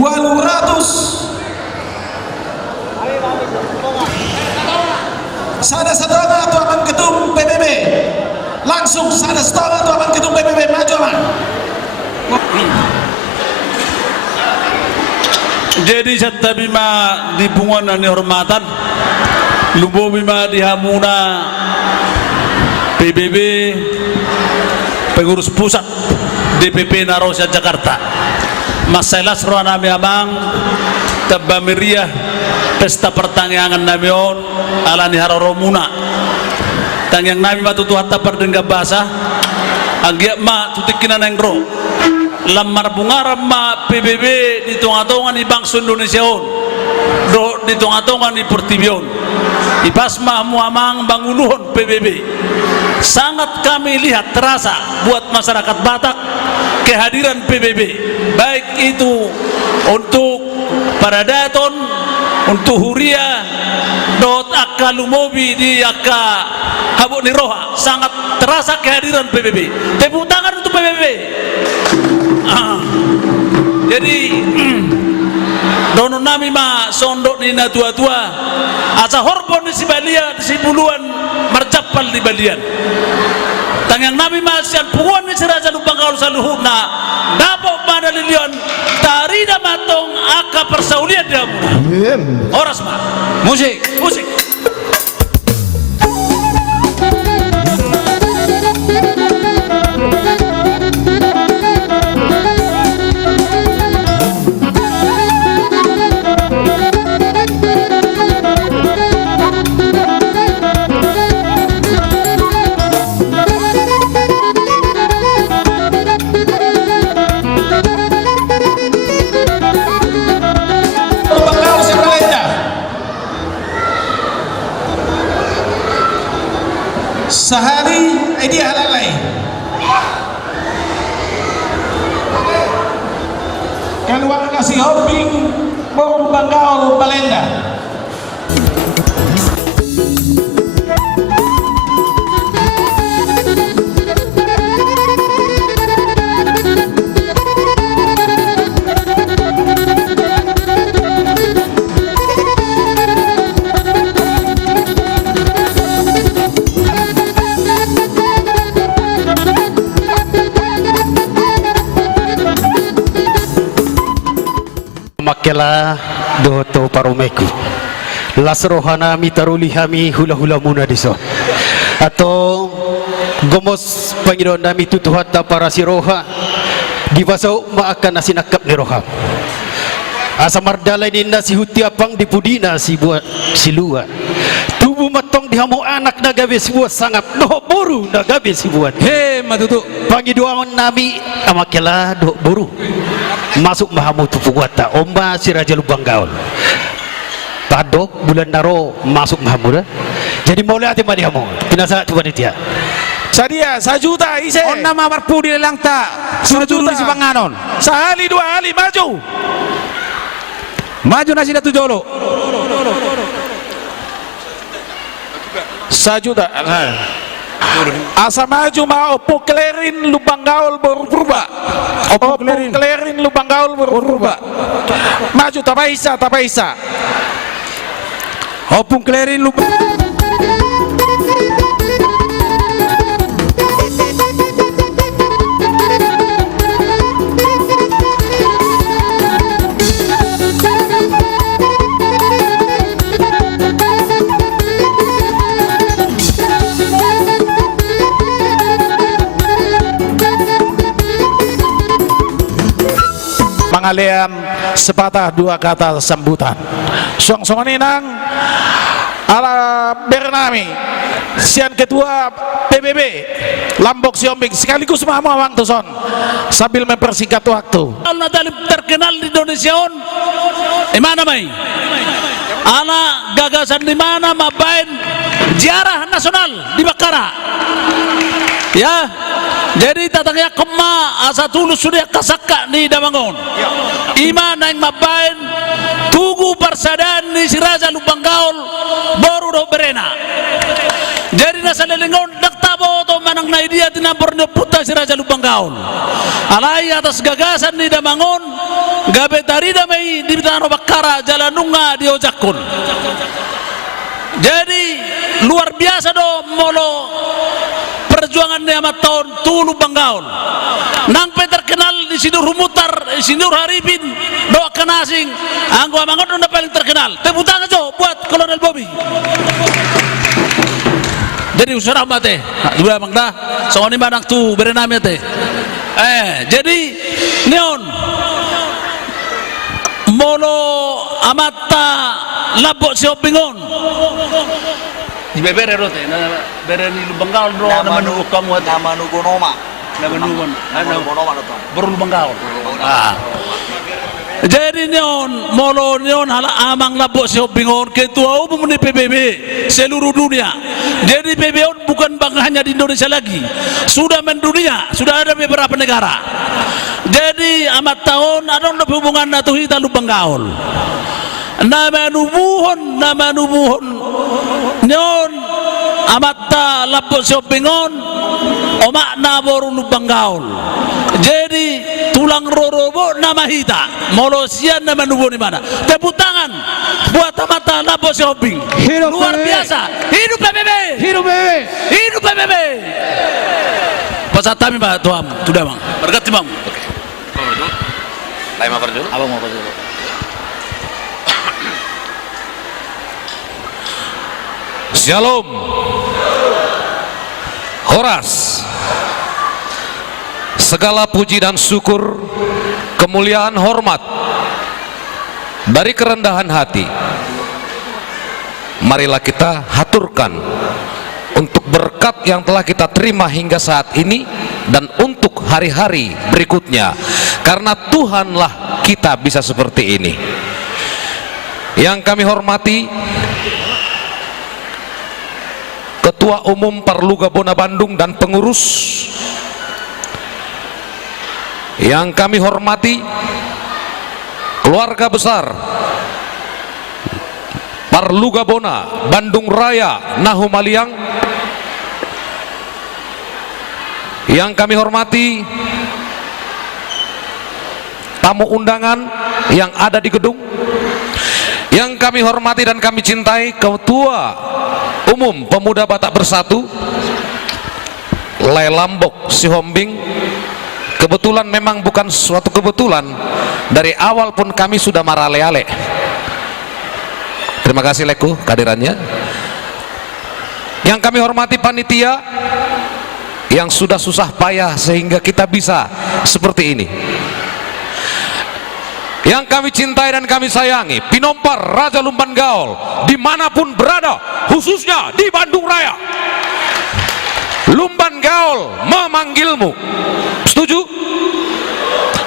800 sada setengah atau abang ketum PBB langsung sada setengah atau abang ketum PBB maju man. Jadi sata bima di bungan ni hormatan lubo bima di hamuna PBB pengurus pusat DPP Narosa Jakarta masalah seruan nami amang teba meriah pesta pertangyangan nami on alani haroromuna tangyang nami matutu hatta perdengga bahasa agiak ma tutikina nengro lamar bungaram ma PBB di tonga-tonga di bangsa Indonesia on do di tonga-tonga di Pertibion di pasma muamang bangunuhon PBB sangat kami lihat terasa buat masyarakat Batak kehadiran PBB baik itu untuk para daton untuk huria dot akalumobi di akka habuk niroha sangat terasa kehadiran PBB tepuk tangan untuk PBB. Jadi dono nami ma sondok ni na tua-tua asa horbon di Sibalia di Sibuluan marjapal di Balian tangyang nami ma sian puguan ni siraja lubang kaul saluhuna dapat pada lilion tarida matong aka persaulian dia oras ma musik Ini halalai. Keluarga si Hobbing Bor Lubanggaul Balenda. Makela doto paromeku lasrohana mitaruli hami hula-hula muna diso atau gomos pangiron nami tutuhata para siroha dibasau maakan nasinakap ni roha asa mardalay ni nasi hutiapang dipudina si buat silua tubuh matong dihamu anak na gabi si buat sangat doh boru na gabi si buat He matutu. pangiduangon nami amakela doh boru masuk mahamu tupuwata omba si Raja Lubanggaul padok bulan naro masuk mahamu dah jadi mulai hati madihamu pinasa tu panitia Sadia 1 juta ise. On nama marpu di lelang tak. Suruh Juta. si panganon. Sehali 2 kali maju. Maju nasi datu jolo. 1 juta. Asa maju mau opo klerin Lubanggaul berubah. Opo klerin Lubanggaul berubah. Maju tapaisa. Opung klerin lupa. Pangalian sepatah 2 kata sambutan. Song-songan nang ala Bernami sian ketua PBB Lambok Siombing sekaligus Mamawang Tuson sambil mempersingkat waktu. Al terkenal di Indonesia mana mai? Ala gagasan di mana mabain ziarah nasional di Bakara. Ya, jadi tatangnya kema asa tulus sudah kasaka ni Damangon. Ima naing mabain tugu persadaan ni si Raja Lubanggaul baru do berena. Jadi nasa lelengon naktabo to manang na idea tinampor ni puta si Raja Lubanggaul. Alai atas gagasan ni Damangon gabe tarida mai di Bitano Bakara jalanunga di Ojakun. Jadi luar biasa do molo perjuangan ni amat tahun tu Lubanggaul. Nang terkenal di Sindur Humutar, Sindur Haripin, doakan asing. Anggo amangon udah paling terkenal. Tepuk tangan jo buat Kolonel Bobby. Jadi usara mate, dua bang dah. Soalnya mana tu berenam teh. Jadi neon molo amata labok siopingon. Di bebere rote, bere ni Lubanggaul ro nama nu kamu nama nu gonoma. Nama nu gonoma to. Baru Lubanggaul. Jadi neon molo neon hala amang labok siopingon ketua umum di PBB seluruh dunia. Jadi PBB bukan hanya di Indonesia lagi, sudah mendunia, sudah ada beberapa negara. Jadi amat tahun ada hubungan natu hita Lubanggaul. Nama nubuhon nyon amata lapot siopingon omak naboru Lubanggaul. Jadi tulang rorobo nama hita molosian nama nubuhon di mana. Tepuk tangan buat amata lapot sioping. Luar biasa. Hidup PBB. Hidup PBB. Pasatami Pak Tuam, sudah Bang. Berkati Bang. Lain mau dulu? Abang mau dulu. Shalom. Horas. Segala puji dan syukur, kemuliaan, hormat dari kerendahan hati, marilah kita haturkan untuk berkat yang telah kita terima hingga saat ini dan untuk hari-hari berikutnya, karena Tuhanlah kita bisa seperti ini. Yang kami hormati Ketua Umum Parluga Bona Bandung dan pengurus yang kami hormati, keluarga besar Parluga Bona Bandung Raya Nahumaliang, yang kami hormati tamu undangan yang ada di gedung, yang kami hormati dan kami cintai Ketua Umum Pemuda Batak Bersatu Lelambok Sihombing. Kebetulan memang bukan suatu kebetulan, dari awal pun kami sudah marale-ale. Terima kasih Leku kehadirannya. Yang kami hormati panitia yang sudah susah payah sehingga kita bisa seperti ini. Yang kami cintai dan kami sayangi Pinompar Raja Lumban Gaol dimanapun berada, khususnya di Bandung Raya. Lumban Gaol memanggilmu. Setuju?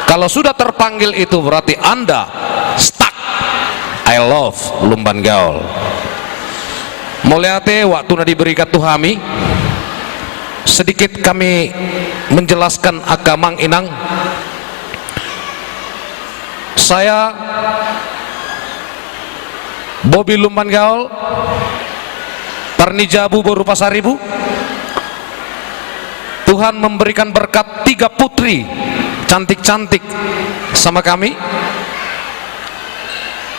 Kalau sudah terpanggil itu berarti Anda stuck. I love Lumban Gaol. Mulyate waktu na diberikan Tuhami, sedikit kami menjelaskan agamang inang. Saya Bobi Lumban Gaol Parnijabu Boru Pasaribu. Tuhan memberikan berkat 3 putri cantik-cantik sama kami.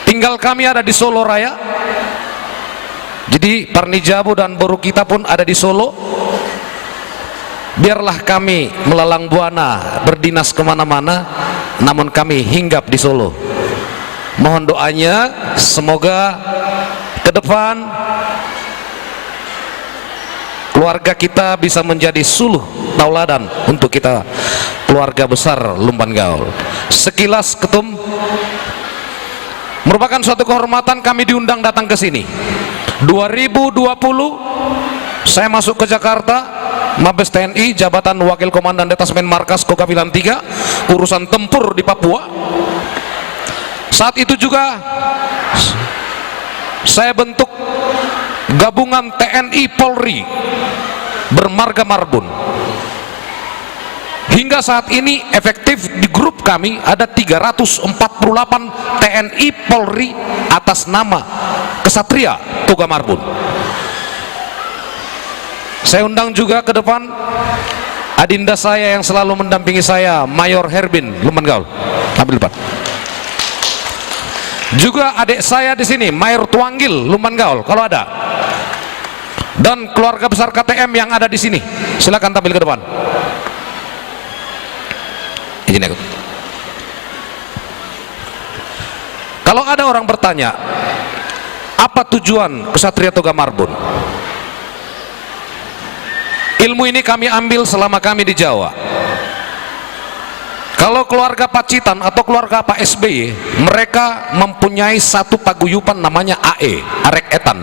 Tinggal kami ada di Solo Raya. Jadi Parnijabu dan Boru kita pun ada di Solo. Biarlah kami melalang buana berdinas kemana-mana, namun kami hinggap di Solo. Mohon doanya semoga ke depan keluarga kita bisa menjadi suluh tauladan untuk kita keluarga besar Lumban Gaol. Sekilas ketum, merupakan suatu kehormatan kami diundang datang ke sini. 2020 saya masuk ke Jakarta, Mabes TNI, jabatan Wakil Komandan Detasmen Markas Kogabilan 3, urusan tempur di Papua. Saat itu juga saya bentuk gabungan TNI Polri bermarga Marbun. Hingga saat ini efektif di grup kami ada 348 TNI Polri atas nama Kesatria Toga Marbun. Saya undang juga ke depan adinda saya yang selalu mendampingi saya, Mayor Herbin Lumban Gaol. Ambil depan. Juga adik saya di sini, Mayor Tuanggil Lumban Gaol, kalau ada. Dan keluarga besar KTM yang ada di sini, silakan tampil ke depan. Izin aku. Kalau ada orang bertanya, apa tujuan Kesatria Toga Marbun? Ilmu ini kami ambil selama kami di Jawa. Kalau keluarga Pacitan atau keluarga Pak SBY, mereka mempunyai satu paguyupan namanya AE, Arek Etan,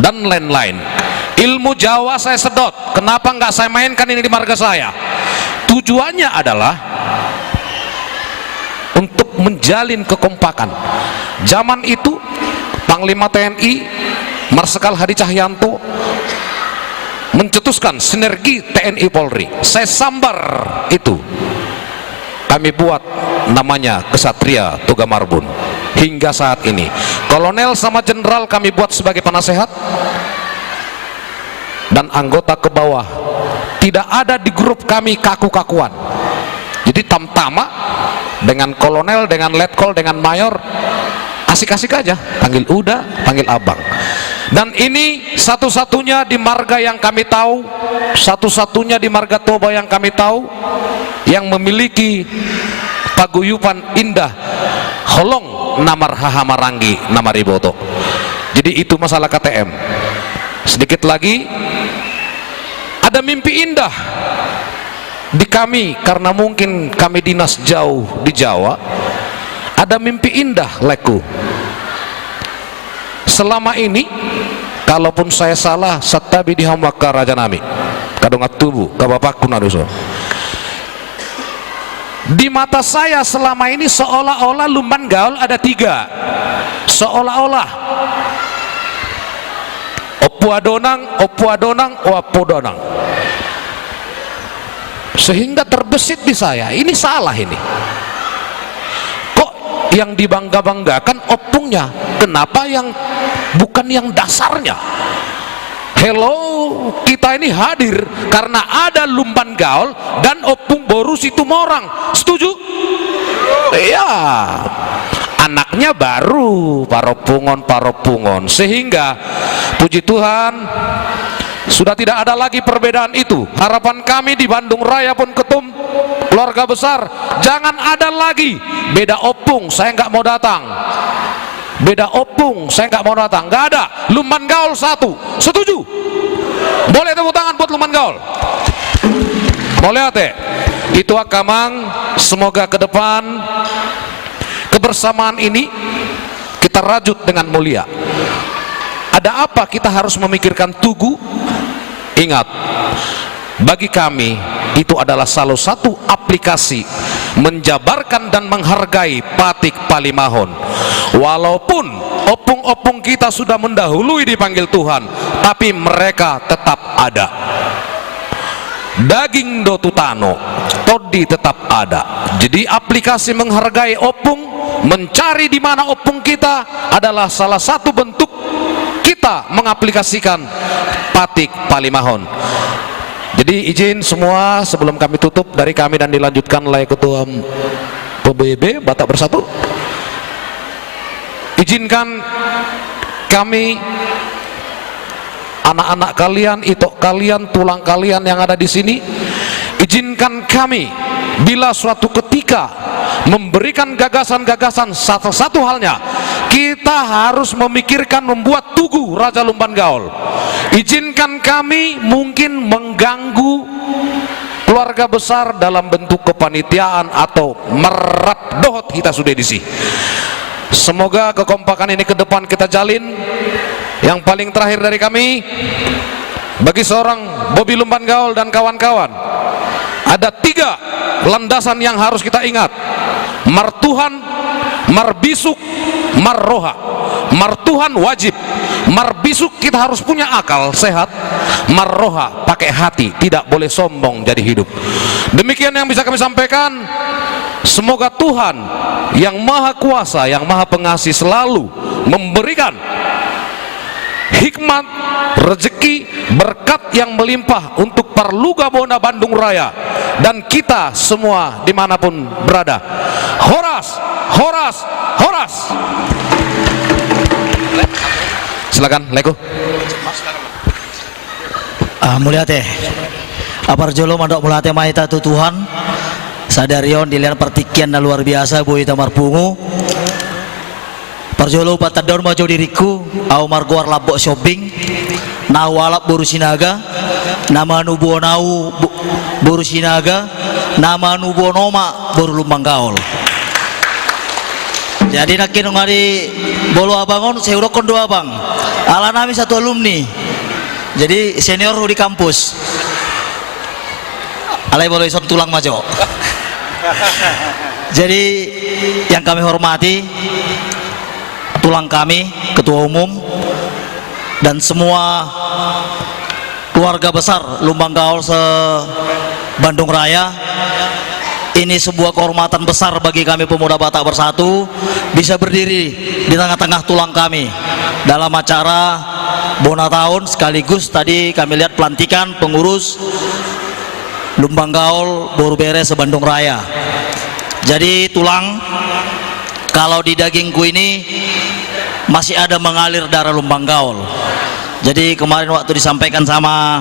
dan lain-lain. Ilmu Jawa saya sedot, kenapa nggak saya mainkan ini di marga saya? Tujuannya adalah untuk menjalin kekompakan. Zaman itu Panglima TNI Marsikal Hadi Cahyanto mencetuskan sinergi TNI Polri. Saya sambar itu, kami buat namanya Kesatria Toga Marbun. Hingga saat ini kolonel sama jenderal kami buat sebagai penasehat, dan anggota ke bawah tidak ada di grup kami kaku-kakuan. Jadi tamtama dengan kolonel, dengan letkol, dengan mayor asik-asik aja, panggil uda, panggil abang. Dan ini satu-satunya di marga yang kami tahu, satu-satunya di marga Toba yang kami tahu yang memiliki paguyupan indah Holong Namar Hahamarangi Namariboto. Jadi itu masalah KTM. Sedikit lagi, ada mimpi indah di kami karena mungkin kami dinas jauh di Jawa. Ada mimpi indah Leku. Selama ini kalaupun saya salah, satabi dihamwaka raja nami kadongat tubuh kabapakku naruso. Di mata saya selama ini seolah-olah Lumban Gaol ada 3. Seolah-olah opuadonang, wapodonang. Sehingga terbesit di saya, ini salah ini. Kok yang dibangga-banggakan opungnya, kenapa yang bukan yang dasarnya? Hello, kita ini hadir karena ada Lumban Gaul dan opung Boru Situmorang. Setuju? Iya. Anaknya baru paropungon, sehingga puji Tuhan sudah tidak ada lagi perbedaan itu. Harapan kami di Bandung Raya pun ketum keluarga besar, jangan ada lagi beda opung saya nggak mau datang, beda opung saya nggak mau datang, nggak ada. Lumban Gaul satu. Setuju? Boleh tepuk tangan buat Lumban Gaul. Boleh ate. Itu akamang, semoga ke depan kebersamaan ini kita rajut dengan mulia. Ada apa kita harus memikirkan tugu? Ingat, bagi kami itu adalah salah satu aplikasi menjabarkan dan menghargai Patik Palimahon. Walaupun opung-opung kita sudah mendahului dipanggil Tuhan, tapi mereka tetap ada. Daging dotutano, todi tetap ada. Jadi aplikasi menghargai opung, mencari di mana opung kita adalah salah satu bentuk kita mengaplikasikan Patik Palimahon. Jadi izin semua sebelum kami tutup dari kami dan dilanjutkan oleh Ketua PBB Batak Bersatu, izinkan kami, anak-anak kalian, itok kalian, tulang kalian yang ada di sini, izinkan kami bila suatu ketika memberikan gagasan-gagasan, satu halnya kita harus memikirkan membuat tugu Raja Lumban Gaul. Izinkan kami mungkin mengganggu keluarga besar dalam bentuk kepanitiaan atau merat dohot kita sudah disi. Semoga kekompakan ini ke depan kita jalin. Yang paling terakhir dari kami, bagi seorang Bobi Lumban Gaul dan kawan-kawan, ada 3 landasan yang harus kita ingat: martuhan, marbisuk, marroha. Martuhan wajib, marbisuk kita harus punya akal sehat, marroha pakai hati, tidak boleh sombong jadi hidup. Demikian yang bisa kami sampaikan. Semoga Tuhan yang Maha Kuasa, yang Maha Pengasih selalu memberikan hikmat, rezeki, berkat yang melimpah untuk Parluga Bona Bandung Raya dan kita semua dimanapun berada. Horas, horas, horas. Silakan, Leko. Mulia teh, apar jolo mandok mulia teh mahita tu Tuhan. Sadarion dilihat pertikian dan luar biasa boy tamar pungu. Parjolo patadon maju diriku, au marguar labok shopping, nawalap boru sinaga, nama nubuonau boru sinaga, nama nubuonoma boru Lumban Gaul. Jadi nakin ngari bolo abangon, saya urokon 2 abang. Ala nami 1 alumni. Jadi senior di kampus. Alai bolo ison tulang majo. Jadi yang kami hormati tulang kami, ketua umum dan semua keluarga besar Lumban Gaul se Bandung Raya. Ini sebuah kehormatan besar bagi kami pemuda Batak Bersatu bisa berdiri di tengah-tengah tulang kami dalam acara Bona Tahun, sekaligus tadi kami lihat pelantikan pengurus Lumban Gaul Boru Beres se Bandung Raya. Jadi tulang, kalau di dagingku ini masih ada mengalir darah Lumban Gaul. Jadi kemarin waktu disampaikan sama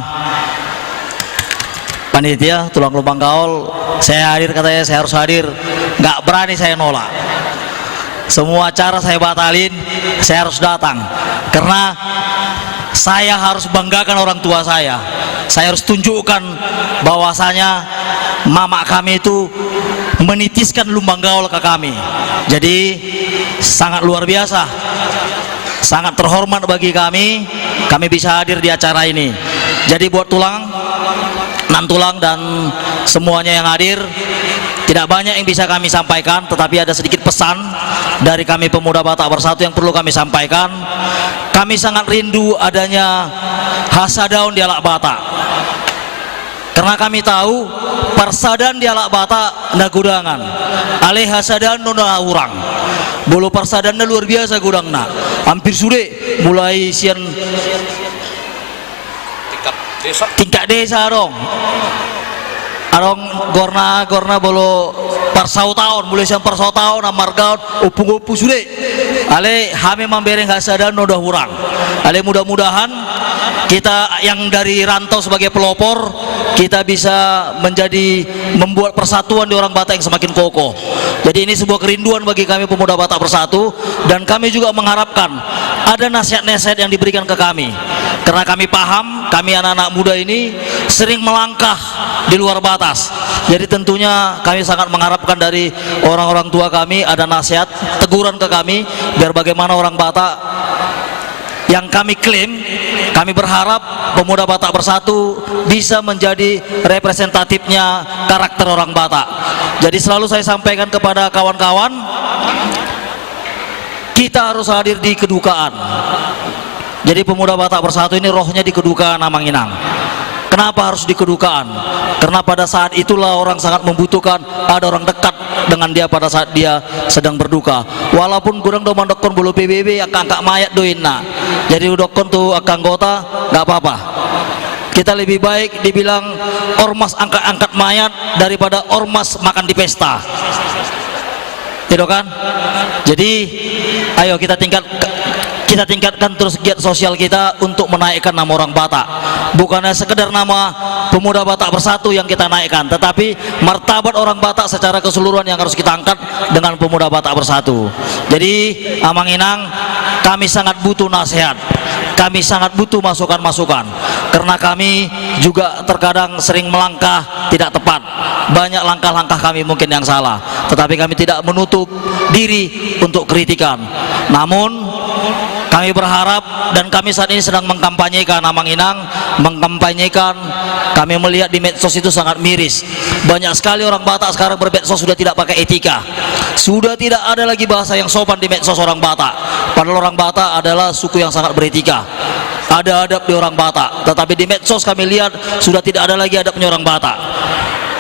panitia tulang Lumban Gaul, saya hadir, katanya saya harus hadir, nggak berani saya nolak. Semua acara saya batalin, saya harus datang karena saya harus banggakan orang tua saya. Saya harus tunjukkan bahwasanya mama kami itu menitiskan Lumban Gaul ke kami. Jadi sangat luar biasa, sangat terhormat bagi kami bisa hadir di acara ini. Jadi buat tulang, nan tulang dan semuanya yang hadir, Tidak banyak yang bisa kami sampaikan, tetapi ada sedikit pesan dari kami pemuda Batak Bersatu yang perlu kami sampaikan. Kami sangat rindu adanya Hasadaun dialek Batak, karena kami tahu persadan dialek Batak na gudangan, alih hasadan nona urang. Bolo persadan luar biasa gudangna, hampir sudah mulai sian tingkat desa dong. Arong gorna bolo persau tahun, mulai siang persau tahun, amargaun, upung sudah. Ale hame mambereng hasadan nodah urang. Ale mudah-mudahan kita yang dari rantau sebagai pelopor, kita bisa membuat persatuan di orang Batak yang semakin kokoh. Jadi ini sebuah kerinduan bagi kami pemuda Batak Bersatu, dan kami juga mengharapkan ada nasihat-nasihat yang diberikan ke kami, karena kami paham kami anak-anak muda ini sering melangkah di luar batas. Jadi tentunya kami sangat mengharapkan dari orang-orang tua kami ada nasihat, teguran ke kami, biar bagaimana orang Batak yang kami klaim, kami berharap pemuda Batak Bersatu bisa menjadi representatifnya karakter orang Batak. Jadi selalu saya sampaikan kepada kawan-kawan, kita harus hadir di kedukaan. Jadi pemuda Batak Bersatu ini rohnya di kedukaan Amanginang. Kenapa harus di kedukaan? Karena pada saat itulah orang sangat membutuhkan ada orang dekat dengan dia pada saat dia sedang berduka. Walaupun kurang do mandokon bulu PBB angka mayat doina. Jadi udokon tuh anggota nggak apa-apa. Kita lebih baik dibilang ormas angkat mayat daripada ormas makan di pesta. Gitu kan? Jadi ayo kita tingkatkan terus giat sosial kita untuk menaikkan nama orang Batak. Bukannya sekedar nama pemuda Batak Bersatu yang kita naikkan, tetapi martabat orang Batak secara keseluruhan yang harus kita angkat dengan pemuda Batak Bersatu. Jadi Amanginang, kami sangat butuh nasihat, kami sangat butuh masukan-masukan, karena kami juga terkadang sering melangkah tidak tepat. Banyak langkah-langkah kami mungkin yang salah, tetapi kami tidak menutup diri untuk kritikan. Namun kami berharap, dan kami saat ini sedang mengkampanyekan Amanginang, kami melihat di medsos itu sangat miris. Banyak sekali orang Batak sekarang bermedsos sudah tidak pakai etika, sudah tidak ada lagi bahasa yang sopan di medsos orang Batak. Padahal orang Batak adalah suku yang sangat beretika, ada adab di orang Batak, tetapi di medsos kami lihat sudah tidak ada lagi adabnya orang Batak.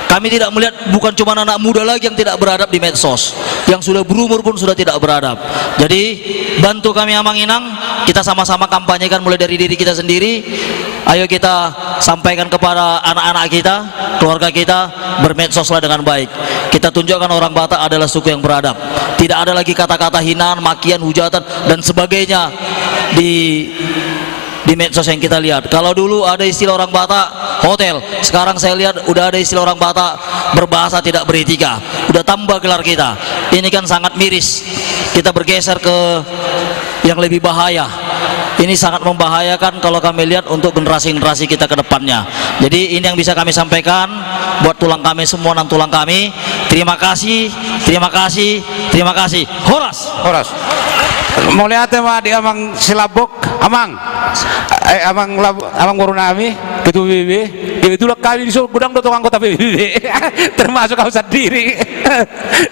Kami tidak melihat, bukan cuma anak muda lagi yang tidak beradab di medsos, yang sudah berumur pun sudah tidak beradab. Jadi bantu kami Amanginang, kita sama-sama kampanyekan mulai dari diri kita sendiri. Ayo kita sampaikan kepada anak-anak kita, keluarga kita, bermedsoslah dengan baik. Kita tunjukkan orang Batak adalah suku yang beradab. Tidak ada lagi kata-kata hinaan, makian, hujatan dan sebagainya di medsos yang kita lihat. Kalau dulu ada istilah orang Batak hotel, sekarang saya lihat udah ada istilah orang Batak berbahasa tidak beretika. Udah tambah gelar kita. Ini kan sangat miris. Kita bergeser ke yang lebih bahaya. Ini sangat membahayakan kalau kami lihat untuk generasi-generasi kita ke depannya. Jadi ini yang bisa kami sampaikan buat tulang kami semua dan tulang kami. Terima kasih, terima kasih, terima kasih. Horas. Mau lihat mah di Amang Silabok, Amang Warunami, Ketua PBB, itulah kami disuruh gudang do anggota PBB, termasuk kau sendiri.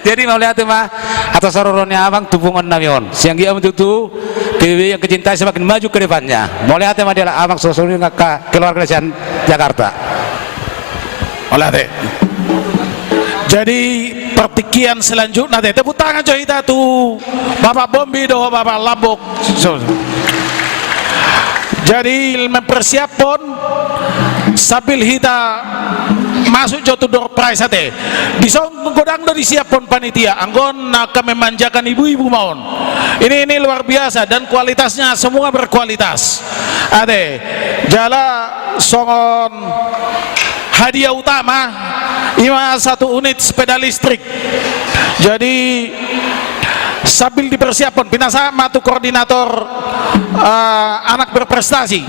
Jadi mau lihat mah atas sororonnya Amang tupungan namion, siang dia mentutu PBB yang kecintai semakin maju ke depannya. Mau lihat mah dia Amang sororonnya keluarga Jakarta. Oleh deh. Jadi pertikian selanjutnya teh tepuk tangan coy kita tuh Bapak Bombi doh Bapak Labok. Jadi mempersiapkan sambil kita masuk jatuh door prize teh. Di godang do disiapkan panitia anggon akan memanjakan ibu-ibu maun. Ini luar biasa dan kualitasnya semua berkualitas. Ade jala songon hadiah utama 1 unit sepeda listrik. Jadi sambil dipersiapkan pinasa matu koordinator anak berprestasi